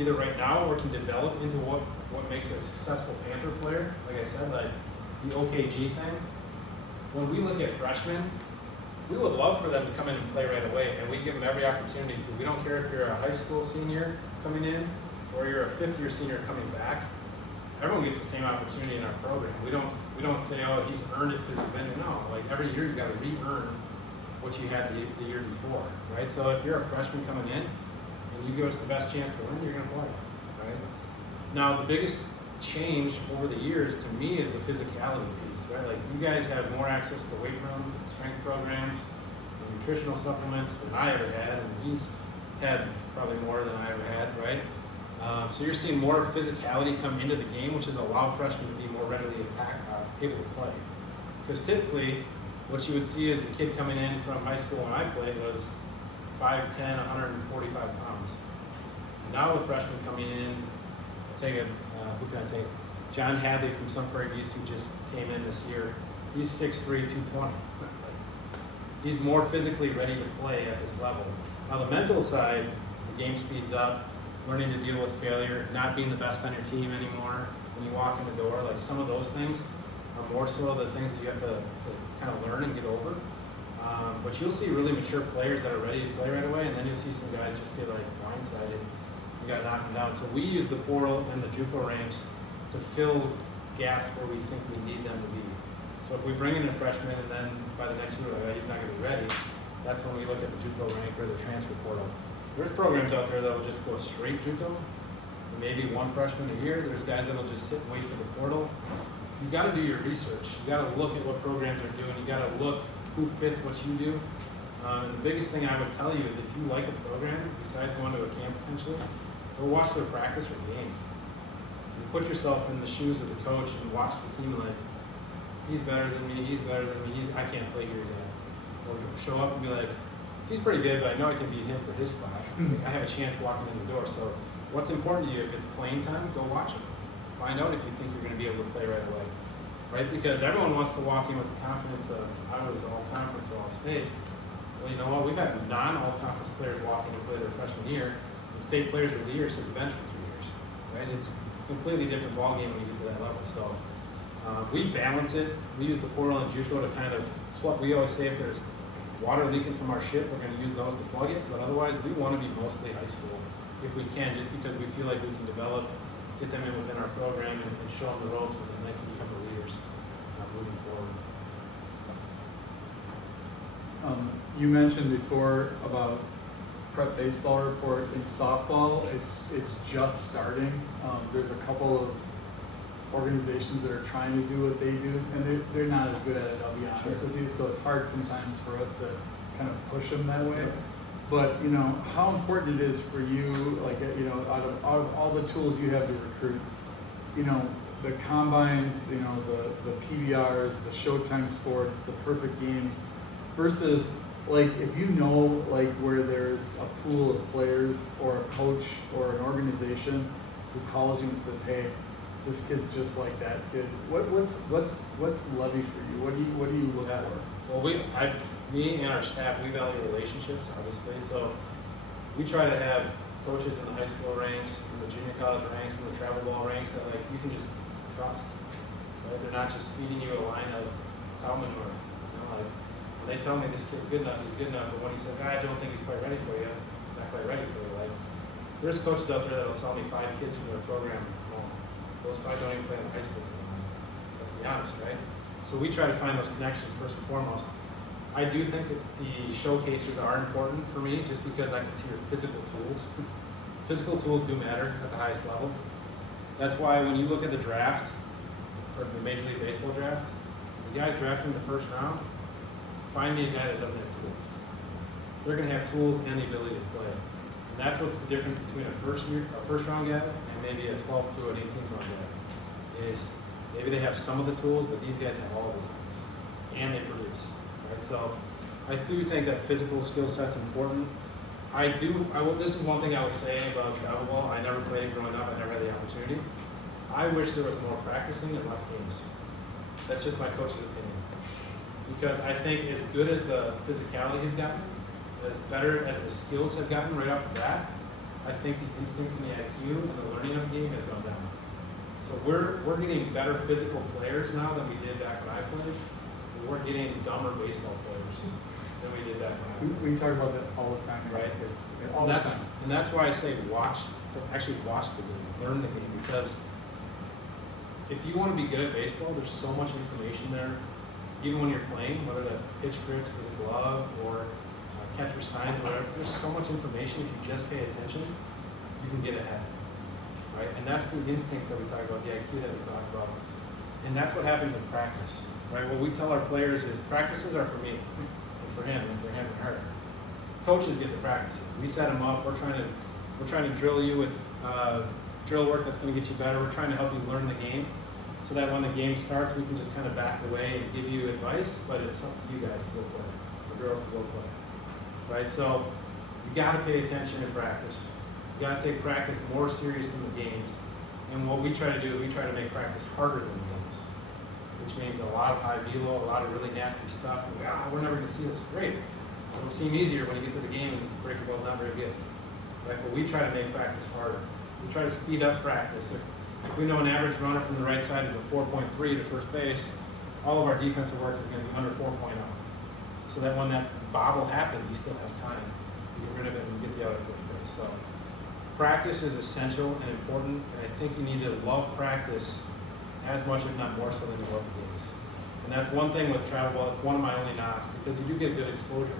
either right now or can develop into what makes a successful Panther player. Like I said, like the OKG thing. When we look at freshmen, we would love for them to come in and play right away, and we give them every opportunity to. We don't care if you're a high school senior coming in or you're a fifth-year senior coming back. Everyone gets the same opportunity in our program. We don't say, oh, he's earned it because he's been here. No, like, every year you got to re-earn what you had the year before, right? So if you're a freshman coming in and you give us the best chance to win, you're going to play, right? Now, the biggest change over the years to me is the physicality piece, right? Like, you guys have more access to weight rooms and strength programs and nutritional supplements than I ever had, and he's had probably more than I ever had, right? So you're seeing more physicality come into the game, which has allowed freshmen to be more readily able to play. Because typically, what you would see is the kid coming in from high school when I played was 5'10", 145 pounds. And now the freshmen coming in, who can I take? John Hadley from Sun Prairie East, who just came in this year. He's 6'3", 220. He's more physically ready to play at this level. Now the mental side, the game speeds up, learning to deal with failure, not being the best on your team anymore when you walk in the door. Like, some of those things are more so the things that you have to kind of learn and get over. But you'll see really mature players that are ready to play right away, and then you'll see some guys just get like blindsided. You got to knock them down. So we use the portal and the JUCO ranks to fill gaps where we think we need them to be. So if we bring in a freshman and then by the next year he's not going to be ready, that's when we look at the JUCO rank or the transfer portal. There's programs out there that will just go straight JUCO, maybe one freshman a year. There's guys that will just sit and wait for the portal. You got to do your research. You got to look at what programs are doing. You got to look who fits what you do. And the biggest thing I would tell you is, if you like a program, besides going to a camp potentially, go watch their practice or game. And put yourself in the shoes of the coach and watch the team like, he's better than me, he's better than me, I can't play here yet. Or show up and be like, he's pretty good, but I know I can beat him for his spot. I have a chance walking in the door. So what's important to you? If it's playing time, go watch him. Find out if you think you're going to be able to play right away. Right? Because everyone wants to walk in with the confidence of, I was all conference or all state. Well, you know what? We've had non-all conference players walk in and play their freshman year, and state players of the year sit the bench for 3 years. Right? It's a completely different ballgame when you get to that level. So we balance it. We use the portal and JUCO to kind of plug. We always say if there's water leaking from our ship, we're going to use those to plug it. But otherwise, we want to be mostly high school if we can, just because we feel like we can develop, get them in within our program and show them the ropes, and then they can become the leaders moving forward. You mentioned before about prep baseball report in softball. It's just starting. There's a couple organizations that are trying to do what they do, and they're not as good at it, I'll be honest with you, so it's hard sometimes for us to kind of push them that way. But, you know, how important it is for you, like, you know, out of all the tools you have to recruit, you know, the combines, you know, the PBRs, the Showtime sports, the perfect games, versus, like, if you know, like, where there's a pool of players or a coach or an organization who calls you and says, hey, this kid's just like that kid. What's Levy for you? What do you look for? Well, me and our staff, we value relationships, obviously. So we try to have coaches in the high school ranks, in the junior college ranks, in the travel ball ranks that, like, you can just trust. Right? They're not just feeding you a line of cow manure. You know, like, when they tell me this kid's good enough, he's good enough. But when he says, I don't think he's quite ready for you, he's not quite ready for you. Like, there's coaches out there that'll sell me 5 kids from their program. Well, those 5 don't even play on the high school team. Let's be honest, right? So we try to find those connections first and foremost. I do think that the showcases are important for me just because I can see your physical tools. Physical tools do matter at the highest level. That's why when you look at the draft, for the Major League Baseball draft, the guys drafted in the first round, find me a guy that doesn't have tools. They're going to have tools and the ability to play. And that's what's the difference between a first round guy and maybe a 12th through an 18th round guy. Is maybe they have some of the tools, but these guys have all of the tools. And they produce. Right? So I do think that physical skill set's important. This is one thing I would say about travel ball. I never played growing up. I never had the opportunity. I wish there was more practicing and less games. That's just my coach's opinion. Because I think as good as the physicality has gotten, as better as the skills have gotten right off the bat, I think the instincts and the IQ and the learning of the game has gone down. So we're getting better physical players now than we did back when I played. We're getting dumber baseball players than we did back when I played. We talk about that all the time, Right? It's all the time. And that's why I say actually watch the game, learn the game, because if you want to be good at baseball, there's so much information there. Even when you're playing, whether that's pitch grips for the glove or catcher signs, whatever, there's so much information. If you just pay attention, you can get ahead, right? And that's the instincts that we talk about, the IQ that we talk about, and that's what happens in practice, right? What we tell our players is practices are for me, and for him, and for him and her. Coaches get the practices. We set them up. We're trying to drill you with drill work that's going to get you better. We're trying to help you learn the game, so that when the game starts, we can just kind of back away and give you advice. But it's up to you guys to go play, the girls to go play. Right, so you got to pay attention in practice. You got to take practice more serious than the games. And what we try to do is we try to make practice harder than the games, which means a lot of high velo, a lot of really nasty stuff. And, we're never going to see this. Great. It'll seem easier when you get to the game and the breaker ball's not very good. Right, but we try to make practice harder. We try to speed up practice. If we know an average runner from the right side is a 4.3 to first base, all of our defensive work is going to be under 4.0. So that when that bobble happens, you still have time to get rid of it and get the out at first base. So practice is essential and important, and I think you need to love practice as much, if not more so, than you love the games. And that's one thing with travel ball. It's one of my only knocks, because you do get good exposure.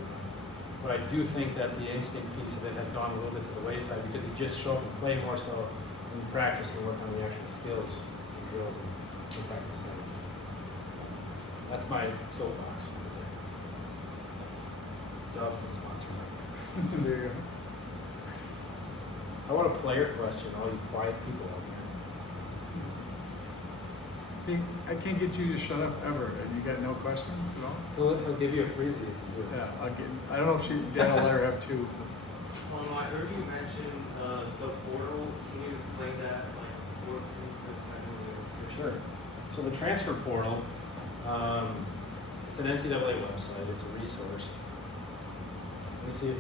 But I do think that the instinct piece of it has gone a little bit to the wayside, because you just show up and play more so than you practice and work on the actual skills and drills and practice that. That's my soapbox. Dove can sponsor me. There you go. I want a player question, all you quiet people out there. I can't get you to shut up ever. And you got no questions at all? He'll give you a freezy if you do. Yeah, I don't know if Dan will let her have 2. I heard you mention the portal. Can you explain that, like, more for Sure. So the transfer portal, it's an NCAA website. It's a resource. Let me see if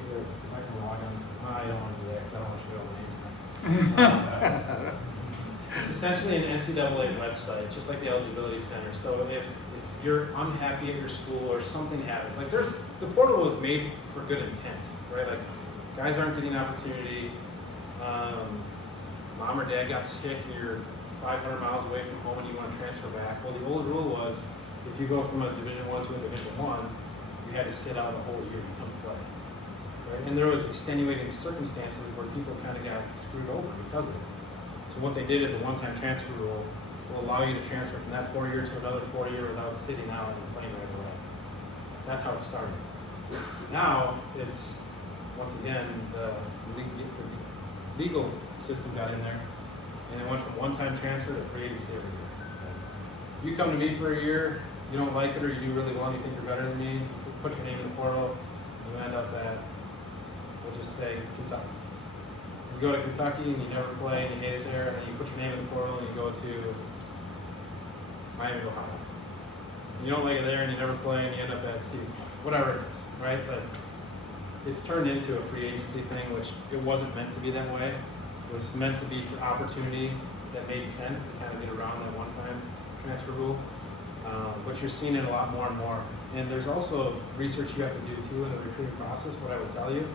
I can log on. I don't want to do that because I don't want to show all the names now. It's essentially an NCAA website, just like the Eligibility Center. So if you're unhappy at your school or something happens, like the portal was made for good intent, right? Like, guys aren't getting opportunity. Mom or dad got sick and you're 500 miles away from home and you want to transfer back. Well, the old rule was if you go from a Division I to a Division I, you had to sit out a whole year to come play. Right? And there was extenuating circumstances where people kind of got screwed over because of it. So what they did is a one-time transfer rule. will allow you to transfer from that 4-year to another 4-year without sitting out and playing right away. That's how it started. Now, it's, once again, the legal system got in there, and it went from one-time transfer to free agency every year. You come to me for a year, you don't like it, or you do really well, and you think you're better than me, put your name in the portal, you end up at, we'll just say, Kentucky. You go to Kentucky and you never play and you hate it there, and then you put your name in the portal and you go to Miami, Ohio. You don't like it there and you never play and you end up at Stevens Park, whatever it is, right? But it's turned into a free agency thing, which it wasn't meant to be that way. It was meant to be for opportunity that made sense to kind of get around that one-time transfer rule. But you're seeing it a lot more and more. And there's also research you have to do too in the recruiting process. What I would tell you,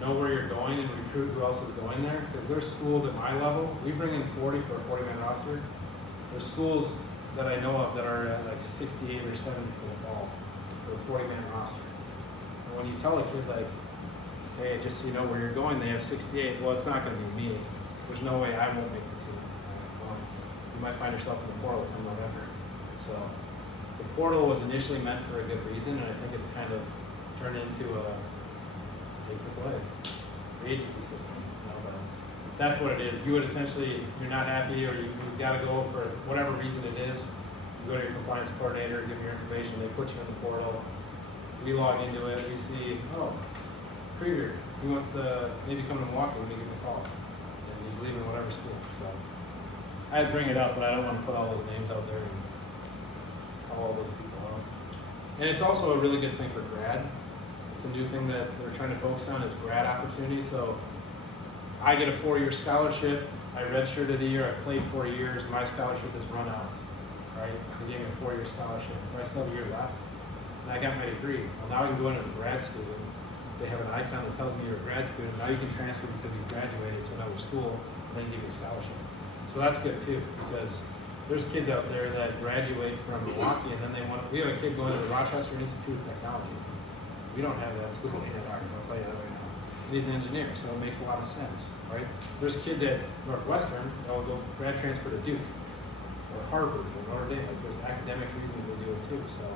know where you're going and recruit who else is going there. Because there's schools at my level, we bring in 40 for a 40-man roster. There's schools that I know of that are at like 68 or 70 for the fall for a 40-man roster. And when you tell a kid like, hey, just so you know where you're going, they have 68, well, it's not going to be me. There's no way I won't make the team. Well, you might find yourself in the portal come November. So the portal was initially meant for a good reason, and I think it's kind of turned into a pay-for-play free agency system. But that's what it is. You would essentially, you're not happy, or you got to go for whatever reason it is. You go to your compliance coordinator, give them your information, they put you in the portal. We log into it, we see, oh, Krieger, he wants to maybe come to Milwaukee, we give him a call. And he's leaving whatever school. So I'd bring it up, but I don't want to put all those names out there and call all those people out. And it's also a really good thing for grad. It's a new thing that they're trying to focus on is grad opportunity. So I get a 4-year scholarship, I redshirted a year, I played 4 years, my scholarship is run out, right? They gave me a 4-year scholarship, but I still have a year left. And I got my degree. Well, now I can go in as a grad student. They have an icon that tells me you're a grad student. Now you can transfer because you graduated to another school, and then give you a scholarship. So that's good too, because there's kids out there that graduate from Milwaukee and then they want to, we have a kid going to the Rochester Institute of Technology. We don't have that school in ours, I'll tell you that right now. And he's an engineer, so it makes a lot of sense, right? There's kids at Northwestern that will go grad transfer to Duke or Harvard or Notre Dame. Like there's academic reasons they do it too. So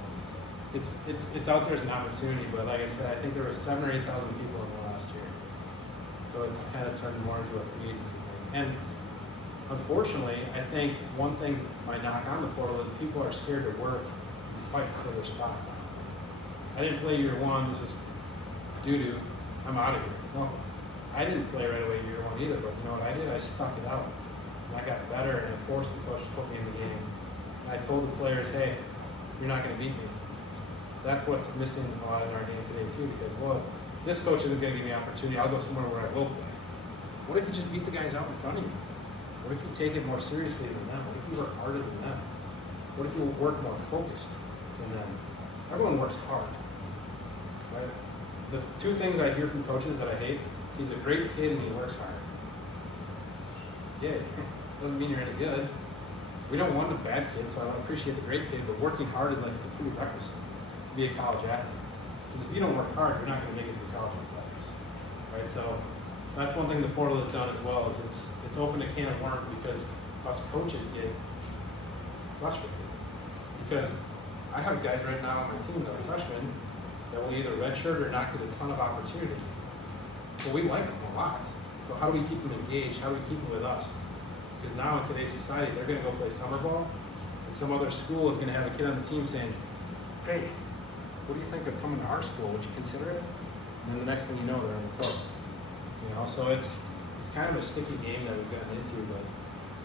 it's out there as an opportunity, but like I said, I think there were 7,000 or 8,000 people in the last year. So it's kind of turned more into a free agency thing. And unfortunately, I think one thing my knock on the portal is people are scared to work and fight for their spot. I didn't play year one, this is doo-doo, I'm out of here. Well, I didn't play right away year one either, but you know what I did? I stuck it out. And I got better and I forced the coach to put me in the game. And I told the players, hey, you're not going to beat me. That's what's missing a lot in our game today too, because well, if this coach isn't going to give me opportunity, I'll go somewhere where I will play. What if you just beat the guys out in front of you? What if you take it more seriously than them? What if you work harder than them? What if you work more focused than them? Everyone works hard, right? The 2 things I hear from coaches that I hate, he's a great kid and he works hard. Yeah, doesn't mean you're any good. We don't want a bad kid, so I appreciate the great kid, but working hard is like the prerequisite to be a college athlete. Because if you don't work hard, you're not going to make it through college athletics, right? So that's one thing the portal has done as well, is it's opened a can of worms because us coaches get frustrated. Because I have guys right now on my team that are freshmen that will either redshirt or not get a ton of opportunity. But we like them a lot. So how do we keep them engaged? How do we keep them with us? Because now in today's society, they're going to go play summer ball, and some other school is going to have a kid on the team saying, hey, what do you think of coming to our school? Would you consider it? And then the next thing you know, they're in the court. You know, so it's kind of a sticky game that we've gotten into, but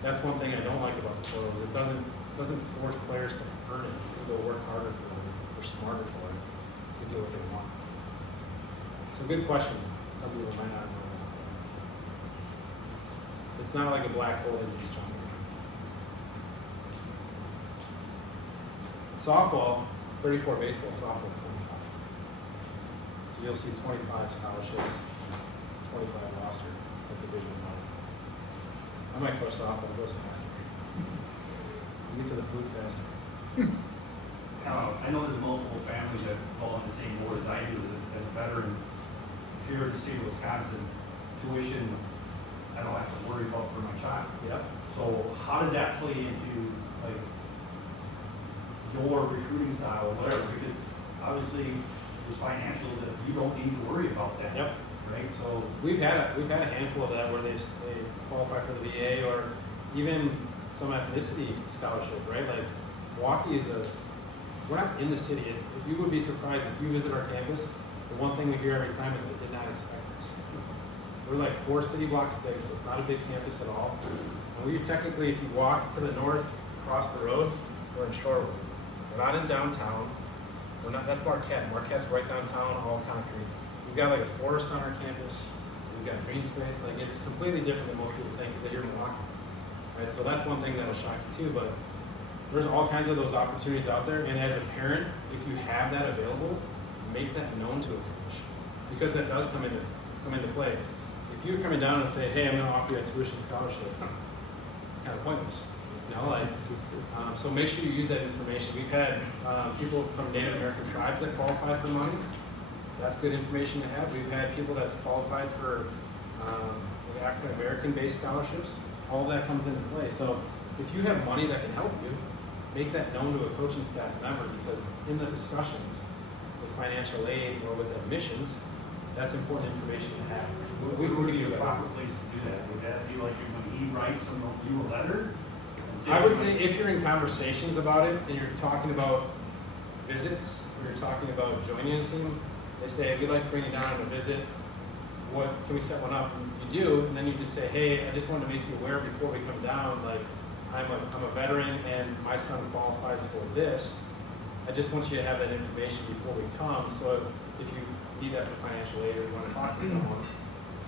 that's one thing I don't like about the portal is it doesn't force players to earn it. People go work harder for it, or smarter for it, to do what they want. So good question. Some people might not know that. It's not like a black hole that you just jump into. Softball, 34 baseball, softball's 25. So you'll see 25 scholarships, 25 roster at Division I. I might coach softball, it goes faster. You get to the food faster. I know there's multiple families that fall in the same board as I do as a veteran here in the state of Wisconsin. Tuition, I don't have to worry about for my child. spot. Yep. So how does that play into like your recruiting style or whatever? Because obviously it's financial that you don't need to worry about that. Yep. Right? So We've had a handful of that where they qualify for the VA or even some ethnicity scholarship, right? Like Milwaukee we're not in the city. You would be surprised if you visit our campus. The one thing we hear every time is they did not expect this. We're like 4 city blocks big, so it's not a big campus at all. And we technically, if you walk to the north across the road, we're in Shorewood. We're not in downtown. That's Marquette. Marquette's right downtown, all concrete. We've got like a forest on our campus. We've got green space. Like it's completely different than most people think because they're here in Milwaukee. Right? So that's one thing that'll shock you too. But there's all kinds of those opportunities out there. And as a parent, if you have that available, make that known to a coach because that does come into play. If you're coming down and say, hey, I'm going to offer you a tuition scholarship, it's kind of pointless. You know, like, so make sure you use that information. We've had people from Native American tribes that qualify for money. That's good information to have. We've had people that's qualified for African American based scholarships. All that comes into play. So if you have money that can help you, make that known to a coaching staff member because in the discussions with financial aid or with admissions, that's important information to have. we would be a proper place to do that. Would that be like when he writes you a letter? I would say if you're in conversations about it and you're talking about visits or you're talking about joining a team, they say, we'd like to bring you down on a visit. What can we set one up? And you do, and then you just say, hey, I just wanted to make you aware before we come down, like I'm a veteran and my son qualifies for this. I just want you to have that information before we come. So if you need that for financial aid or you want to talk to someone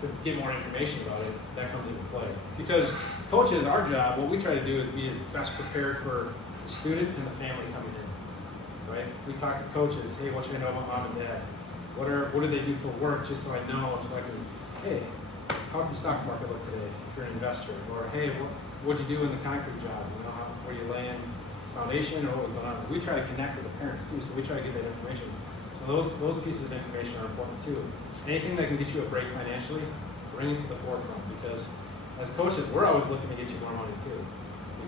to get more information about it, that comes into play. Because coaches, our job, what we try to do is be as best prepared for the student and the family coming in, right? We talk to coaches, hey, what should I know about mom and dad? What do they do for work, just so I know, so I can, hey, how did the stock market look today if you're an investor? Or hey, what'd you do in the concrete job? You know, were you laying foundation or what was going on? We try to connect with the parents too, so we try to get that information. So those pieces of information are important too. Anything that can get you a break financially, bring it to the forefront because as coaches, we're always looking to get you more money too.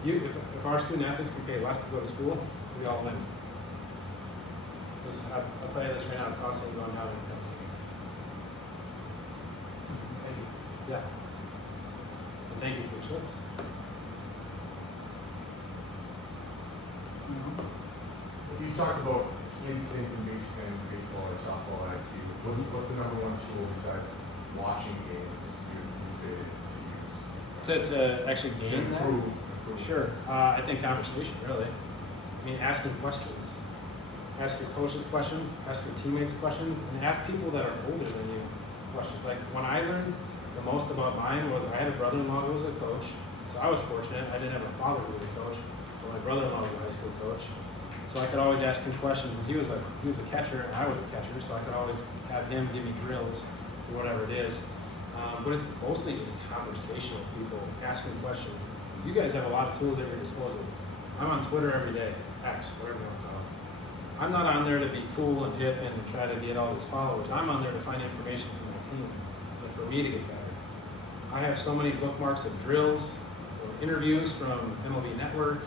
If our student athletes can pay less to go to school, we all win. I'll tell you this right now, it costs ain't going down anytime soon. Yeah. And thank you for your service. You talked about instinct in baseball or softball IQ. What's the number one tool besides watching games you say to use? To actually gain that? Improve. Sure. I think conversation, really. I mean, asking questions. Ask your coaches questions, ask your teammates questions, and ask people that are older than you questions. Like when I learned the most about mine was I had a brother-in-law who was a coach, so I was fortunate. I didn't have a father who was a coach, but my brother-in-law was a high school coach. So I could always ask him questions, and he was a catcher, and I was a catcher, so I could always have him give me drills or whatever it is. But it's mostly just conversation with people, asking questions. You guys have a lot of tools at your disposal. I'm on Twitter every day, X, whatever you want to call it. I'm not on there to be cool and hip and to try to get all these followers. I'm on there to find information for my team and for me to get better. I have so many bookmarks of drills or interviews from MLB Network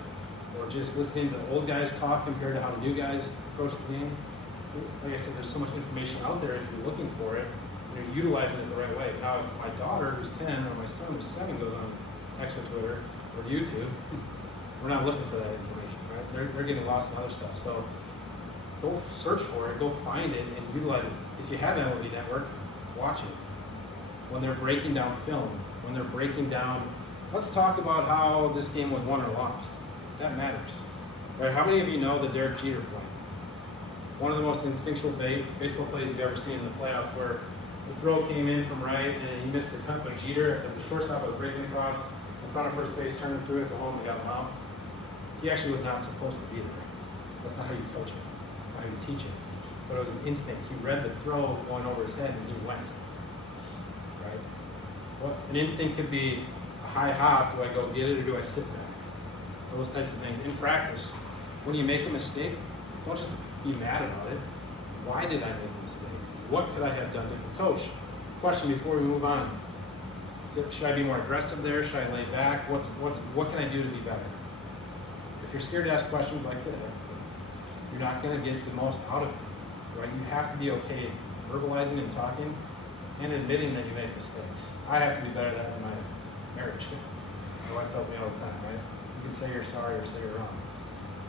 or just listening to the old guys talk compared to how the new guys approach the game. Like I said, there's so much information out there if you're looking for it and you're utilizing it the right way. Now, if my daughter who's 10 or my son who's 7 goes on X or Twitter or YouTube, we're not looking for that information, right? They're getting lost in other stuff. So go search for it, go find it, and utilize it. If you have MLB Network, watch it. When they're breaking down film, when they're breaking down, let's talk about how this game was won or lost. That matters. Right? How many of you know the Derek Jeter play? One of the most instinctual baseball plays you've ever seen in the playoffs where the throw came in from right and he missed the cut, but Jeter, as the shortstop was breaking across in front of first base, turned through it to home and got him out. He actually was not supposed to be there. That's not how you coach it. How you teach it, but it was an instinct. He read the throw going over his head and he went. Right? What an instinct could be a high hop. Do I go get it or do I sit back? Those types of things. In practice, when you make a mistake, don't just be mad about it. Why did I make a mistake? What could I have done different? Coach, question before we move on. Should I be more aggressive there? Should I lay back? What can I do to be better? If you're scared to ask questions like today, you're not going to get the most out of it, right? You have to be okay verbalizing and talking and admitting that you make mistakes. I have to be better at that in my marriage. My wife tells me all the time, right? You can say you're sorry or say you're wrong,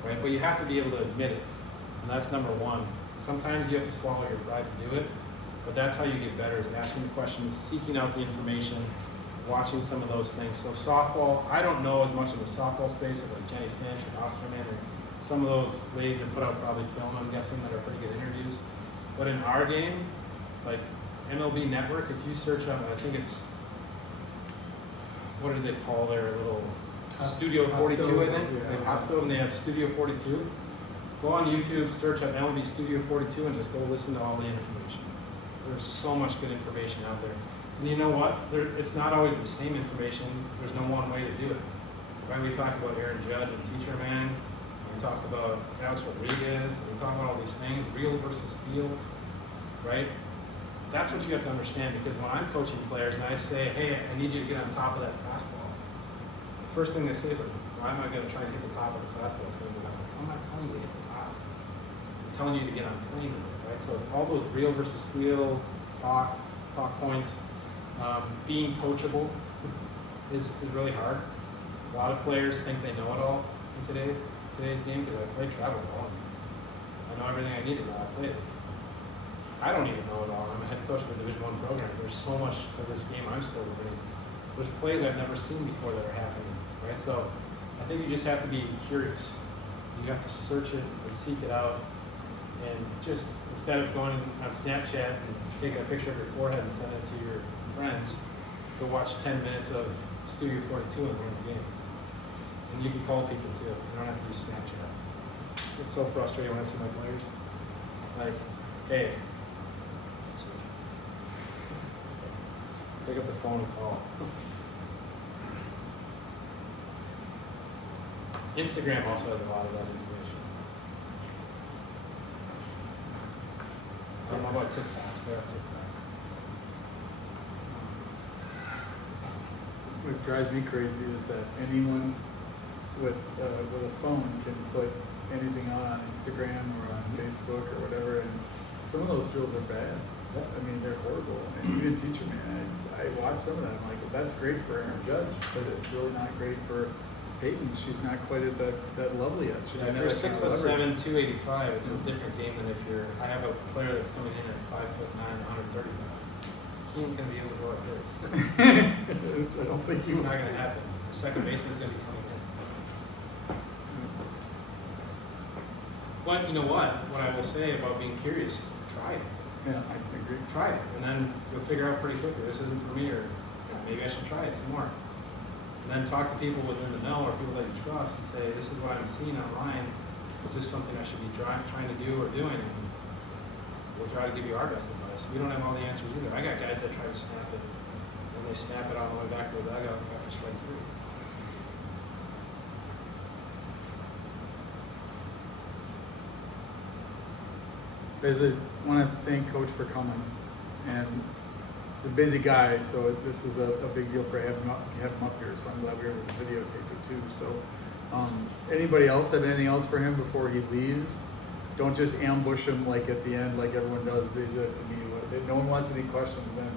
right? But you have to be able to admit it, and that's number one. Sometimes you have to swallow your pride to do it, but that's how you get better, is asking the questions, seeking out the information, watching some of those things. So softball, I don't know as much of the softball space of like Jenny Finch or Osterman or some of those ladies that put out probably film, I'm guessing, that are pretty good interviews. But in our game, like MLB Network, if you search up, I think it's, what do they call their little Studio 42, I think? They have Hot Stove and they have Studio 42. Go on YouTube, search up MLB Studio 42 and just go listen to all the information. There's so much good information out there. And you know what? It's not always the same information. There's no one way to do it. Right? We talk about Aaron Judge and Teacher Man. We talk about Alex Rodriguez. We talk about all these things, real versus field, right? That's what you have to understand, because when I'm coaching players and I say, hey, I need you to get on top of that fastball, the first thing they say is, like, why am I going to try to hit the top of the fastball? It's going to go down. I'm not telling you to hit the top. I'm telling you to get on plane with it, right? So it's all those real versus field talk points. Being coachable is really hard. A lot of players think they know it all in today's game, because I play travel ball. I know everything I need to know. I played it. I don't even know it all. I'm a head coach of a Division I program. There's so much of this game I'm still learning. There's plays I've never seen before that are happening, right? So I think you just have to be curious. You have to search it and seek it out, and just instead of going on Snapchat and taking a picture of your forehead and sending it to your friends, go watch 10 minutes of Studio 42 and learn the game. And you can call people too. You don't have to use Snapchat. It's so frustrating when I see my players. Like, hey, pick up the phone and call. Instagram also has a lot of that information. I don't know about TikToks. They're off TikTok. What drives me crazy is that anyone with a phone can put anything on Instagram or on Facebook or whatever, and some of those drills are bad. I mean, they're horrible. And even Teacher Man, I watch some of that. I'm like, well, that's great for Aaron Judge, but it's really not great for Peyton. She's not quite at that level yet. She Yeah, if doesn't you're have that kind of 6'7", 285, it's a different game than if you're. I have a player that's coming in at 5'9", 135. He ain't gonna be able to go like this. leverage. I don't think It's not gonna happen. The second baseman's gonna be coming in. But you know what? What I will say about being curious, try it. Yeah, I agree. Try it, and then you'll figure out pretty quickly, this isn't for me, or yeah, maybe I should try it some more. And then talk to people within the know, or people that you trust, and say, this is what I'm seeing online. Is this something I should be trying to do or doing? And we'll try to give you our best advice. We don't have all the answers either. I got guys that try to snap it, and they snap it all the way back to the dugout after strike 3. Guys, I want to thank Coach for coming, and the busy guy, so this is a big deal for having him up here, so I'm glad we were able to videotape it too. So anybody else have anything else for him before he leaves? Don't just ambush him like at the end like everyone does. They do it to me. No one wants any questions, then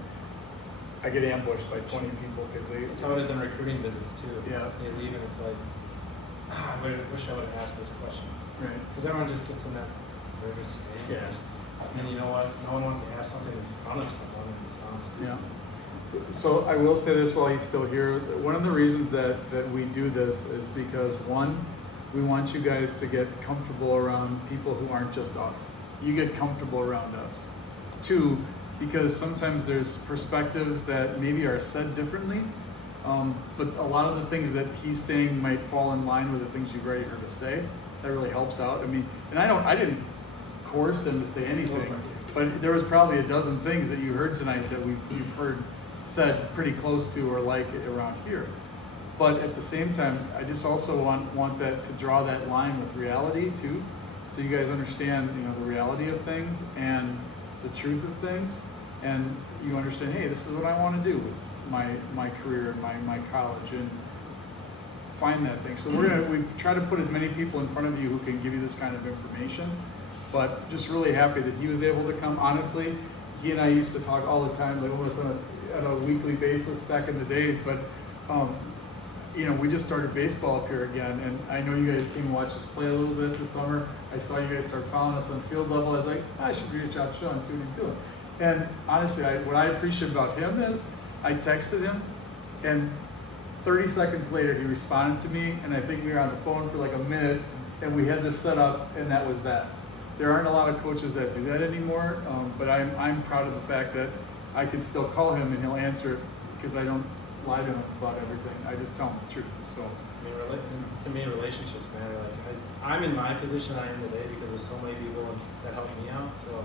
I get ambushed by 20 people because they. That's how it is in recruiting visits too. Yeah. They leave and it's like, I wish I would have asked this question. Right. Because everyone just gets in that nervous stage. Yeah. And you know what? No one wants to ask something in front of someone, and it sounds stupid. Yeah. So I will say this while he's still here. One of the reasons that we do this is because, one, we want you guys to get comfortable around people who aren't just us. You get comfortable around us. Two, because sometimes there's perspectives that maybe are said differently, but a lot of the things that he's saying might fall in line with the things you've already heard us say. That really helps out. I mean, and I didn't coerce him to say anything, but there was probably a dozen things that you heard tonight that we've heard said pretty close to or like around here. But at the same time, I just also want that to draw that line with reality too, so you guys understand, the reality of things and the truth of things, and you understand, hey, this is what I want to do with my career and my college and find that thing. So we try to put as many people in front of you who can give you this kind of information, but just really happy that he was able to come. Honestly, he and I used to talk all the time, like almost on a weekly basis back in the day, but we just started baseball up here again, and I know you guys came and watched us play a little bit this summer. I saw you guys start following us on field level. I was like, I should reach out to Shaun and see what he's doing. And honestly, what I appreciate about him is I texted him, and 30 seconds later he responded to me, and I think we were on the phone for like a minute, and we had this set up, and that was that. There aren't a lot of coaches that do that anymore, but I'm proud of the fact that I can still call him and he'll answer it because I don't lie to him about everything. I just tell him the truth. So to me, relationships matter. Like I'm in my position I am today because there's so many people that help me out. So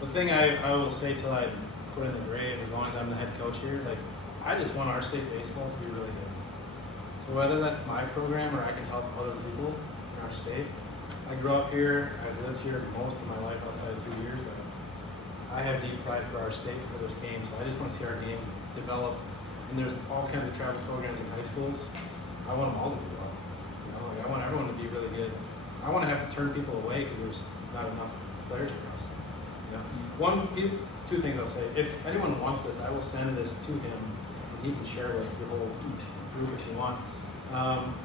the thing I will say till I put in the grave, as long as I'm the head coach here, like I just want our state baseball to be really good. So whether that's my program or I can help other people in our state. I grew up here. I've lived here most of my life outside of 2 years. I have deep pride for our state for this game. So I just want to see our game develop. And there's all kinds of travel programs in high schools. I want them all to do well. I want everyone to be really good. I want to have to turn people away because there's not enough players for us. Two things I'll say. If anyone wants this, I will send this to him, and he can share with your whole group if you want.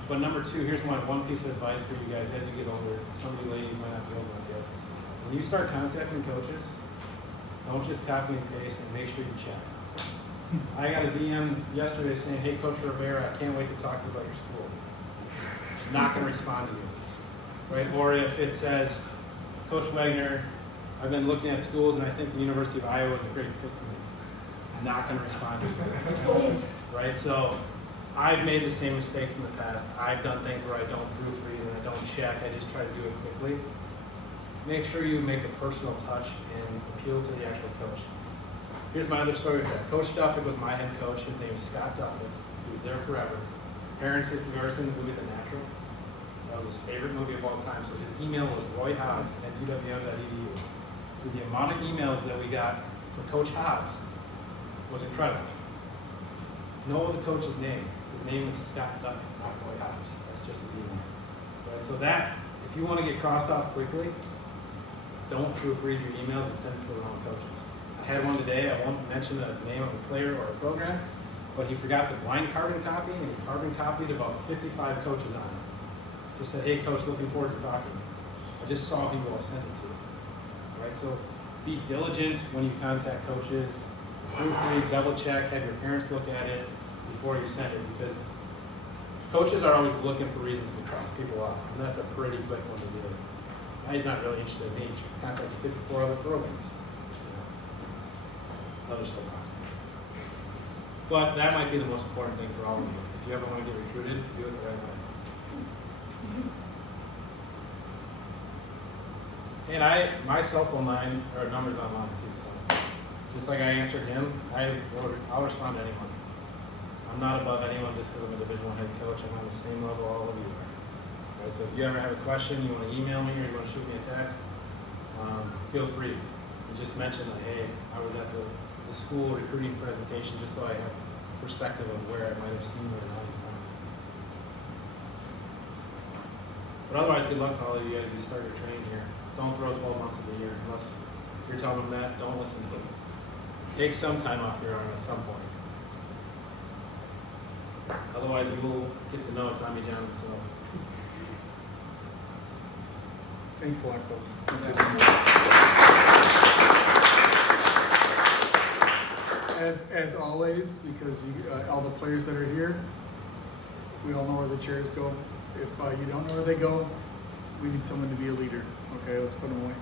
But number two, here's my one piece of advice for you guys as you get older. Some of you ladies might not be old enough yet. When you start contacting coaches, don't just copy and paste, and make sure you check. I got a DM yesterday saying, hey, Coach Rivera, I can't wait to talk to you about your school. Not going to respond to you. Right? Or if it says, Coach Wegner, I've been looking at schools and I think the University of Iowa is a great fit for me. Not going to respond to you. Right? So I've made the same mistakes in the past. I've done things where I don't proofread and I don't check. I just try to do it quickly. Make sure you make a personal touch and appeal to the actual coach. Here's my other story with that. Coach Duffick was my head coach. His name is Scott Duffick. He was there forever. Parents, if you've ever seen the movie The Natural, that was his favorite movie of all time. So his email was royhobbs@uwm.edu. So the amount of emails that we got from Coach Hobbs was incredible. Know the coach's name. His name is Scott Duffick, not Roy Hobbs. That's just his email. Right? So that, if you want to get crossed off quickly, don't proofread your emails and send it to the wrong coaches. I had one today. I won't mention the name of a player or a program, but he forgot to blind carbon copy, and he carbon copied about 55 coaches on it. Just said, hey, coach, looking forward to talking. I just saw who I sent it to. Right? So be diligent when you contact coaches. Proofread, double check, have your parents look at it before you send it, because coaches are always looking for reasons to cross people off, and that's a pretty quick one to do. Now he's not really interested in me. He contacted 54 other programs. Others still possible. But that might be the most important thing for all of you. If you ever want to get recruited, do it the right way. And my cell phone line or numbers online too. So just like I answered him, I'll respond to anyone. I'm not above anyone just because I'm a Division I head coach. I'm on the same level all of you are. Right? So if you ever have a question, you want to email me or you want to shoot me a text, feel free. You just mention that, hey, I was at the school recruiting presentation, just so I have perspective of where I might have seen or not from. But otherwise, good luck to all of you guys who start your training here. Don't throw 12 months of the year unless if you're telling them that. Don't listen to them. Take some time off your arm at some point. Otherwise, you will get to know Tommy John himself. thanks a lot, Coach. As always, because all the players that are here, we all know where the chairs go. If you don't know where they go, we need someone to be a leader. Okay, let's put them away.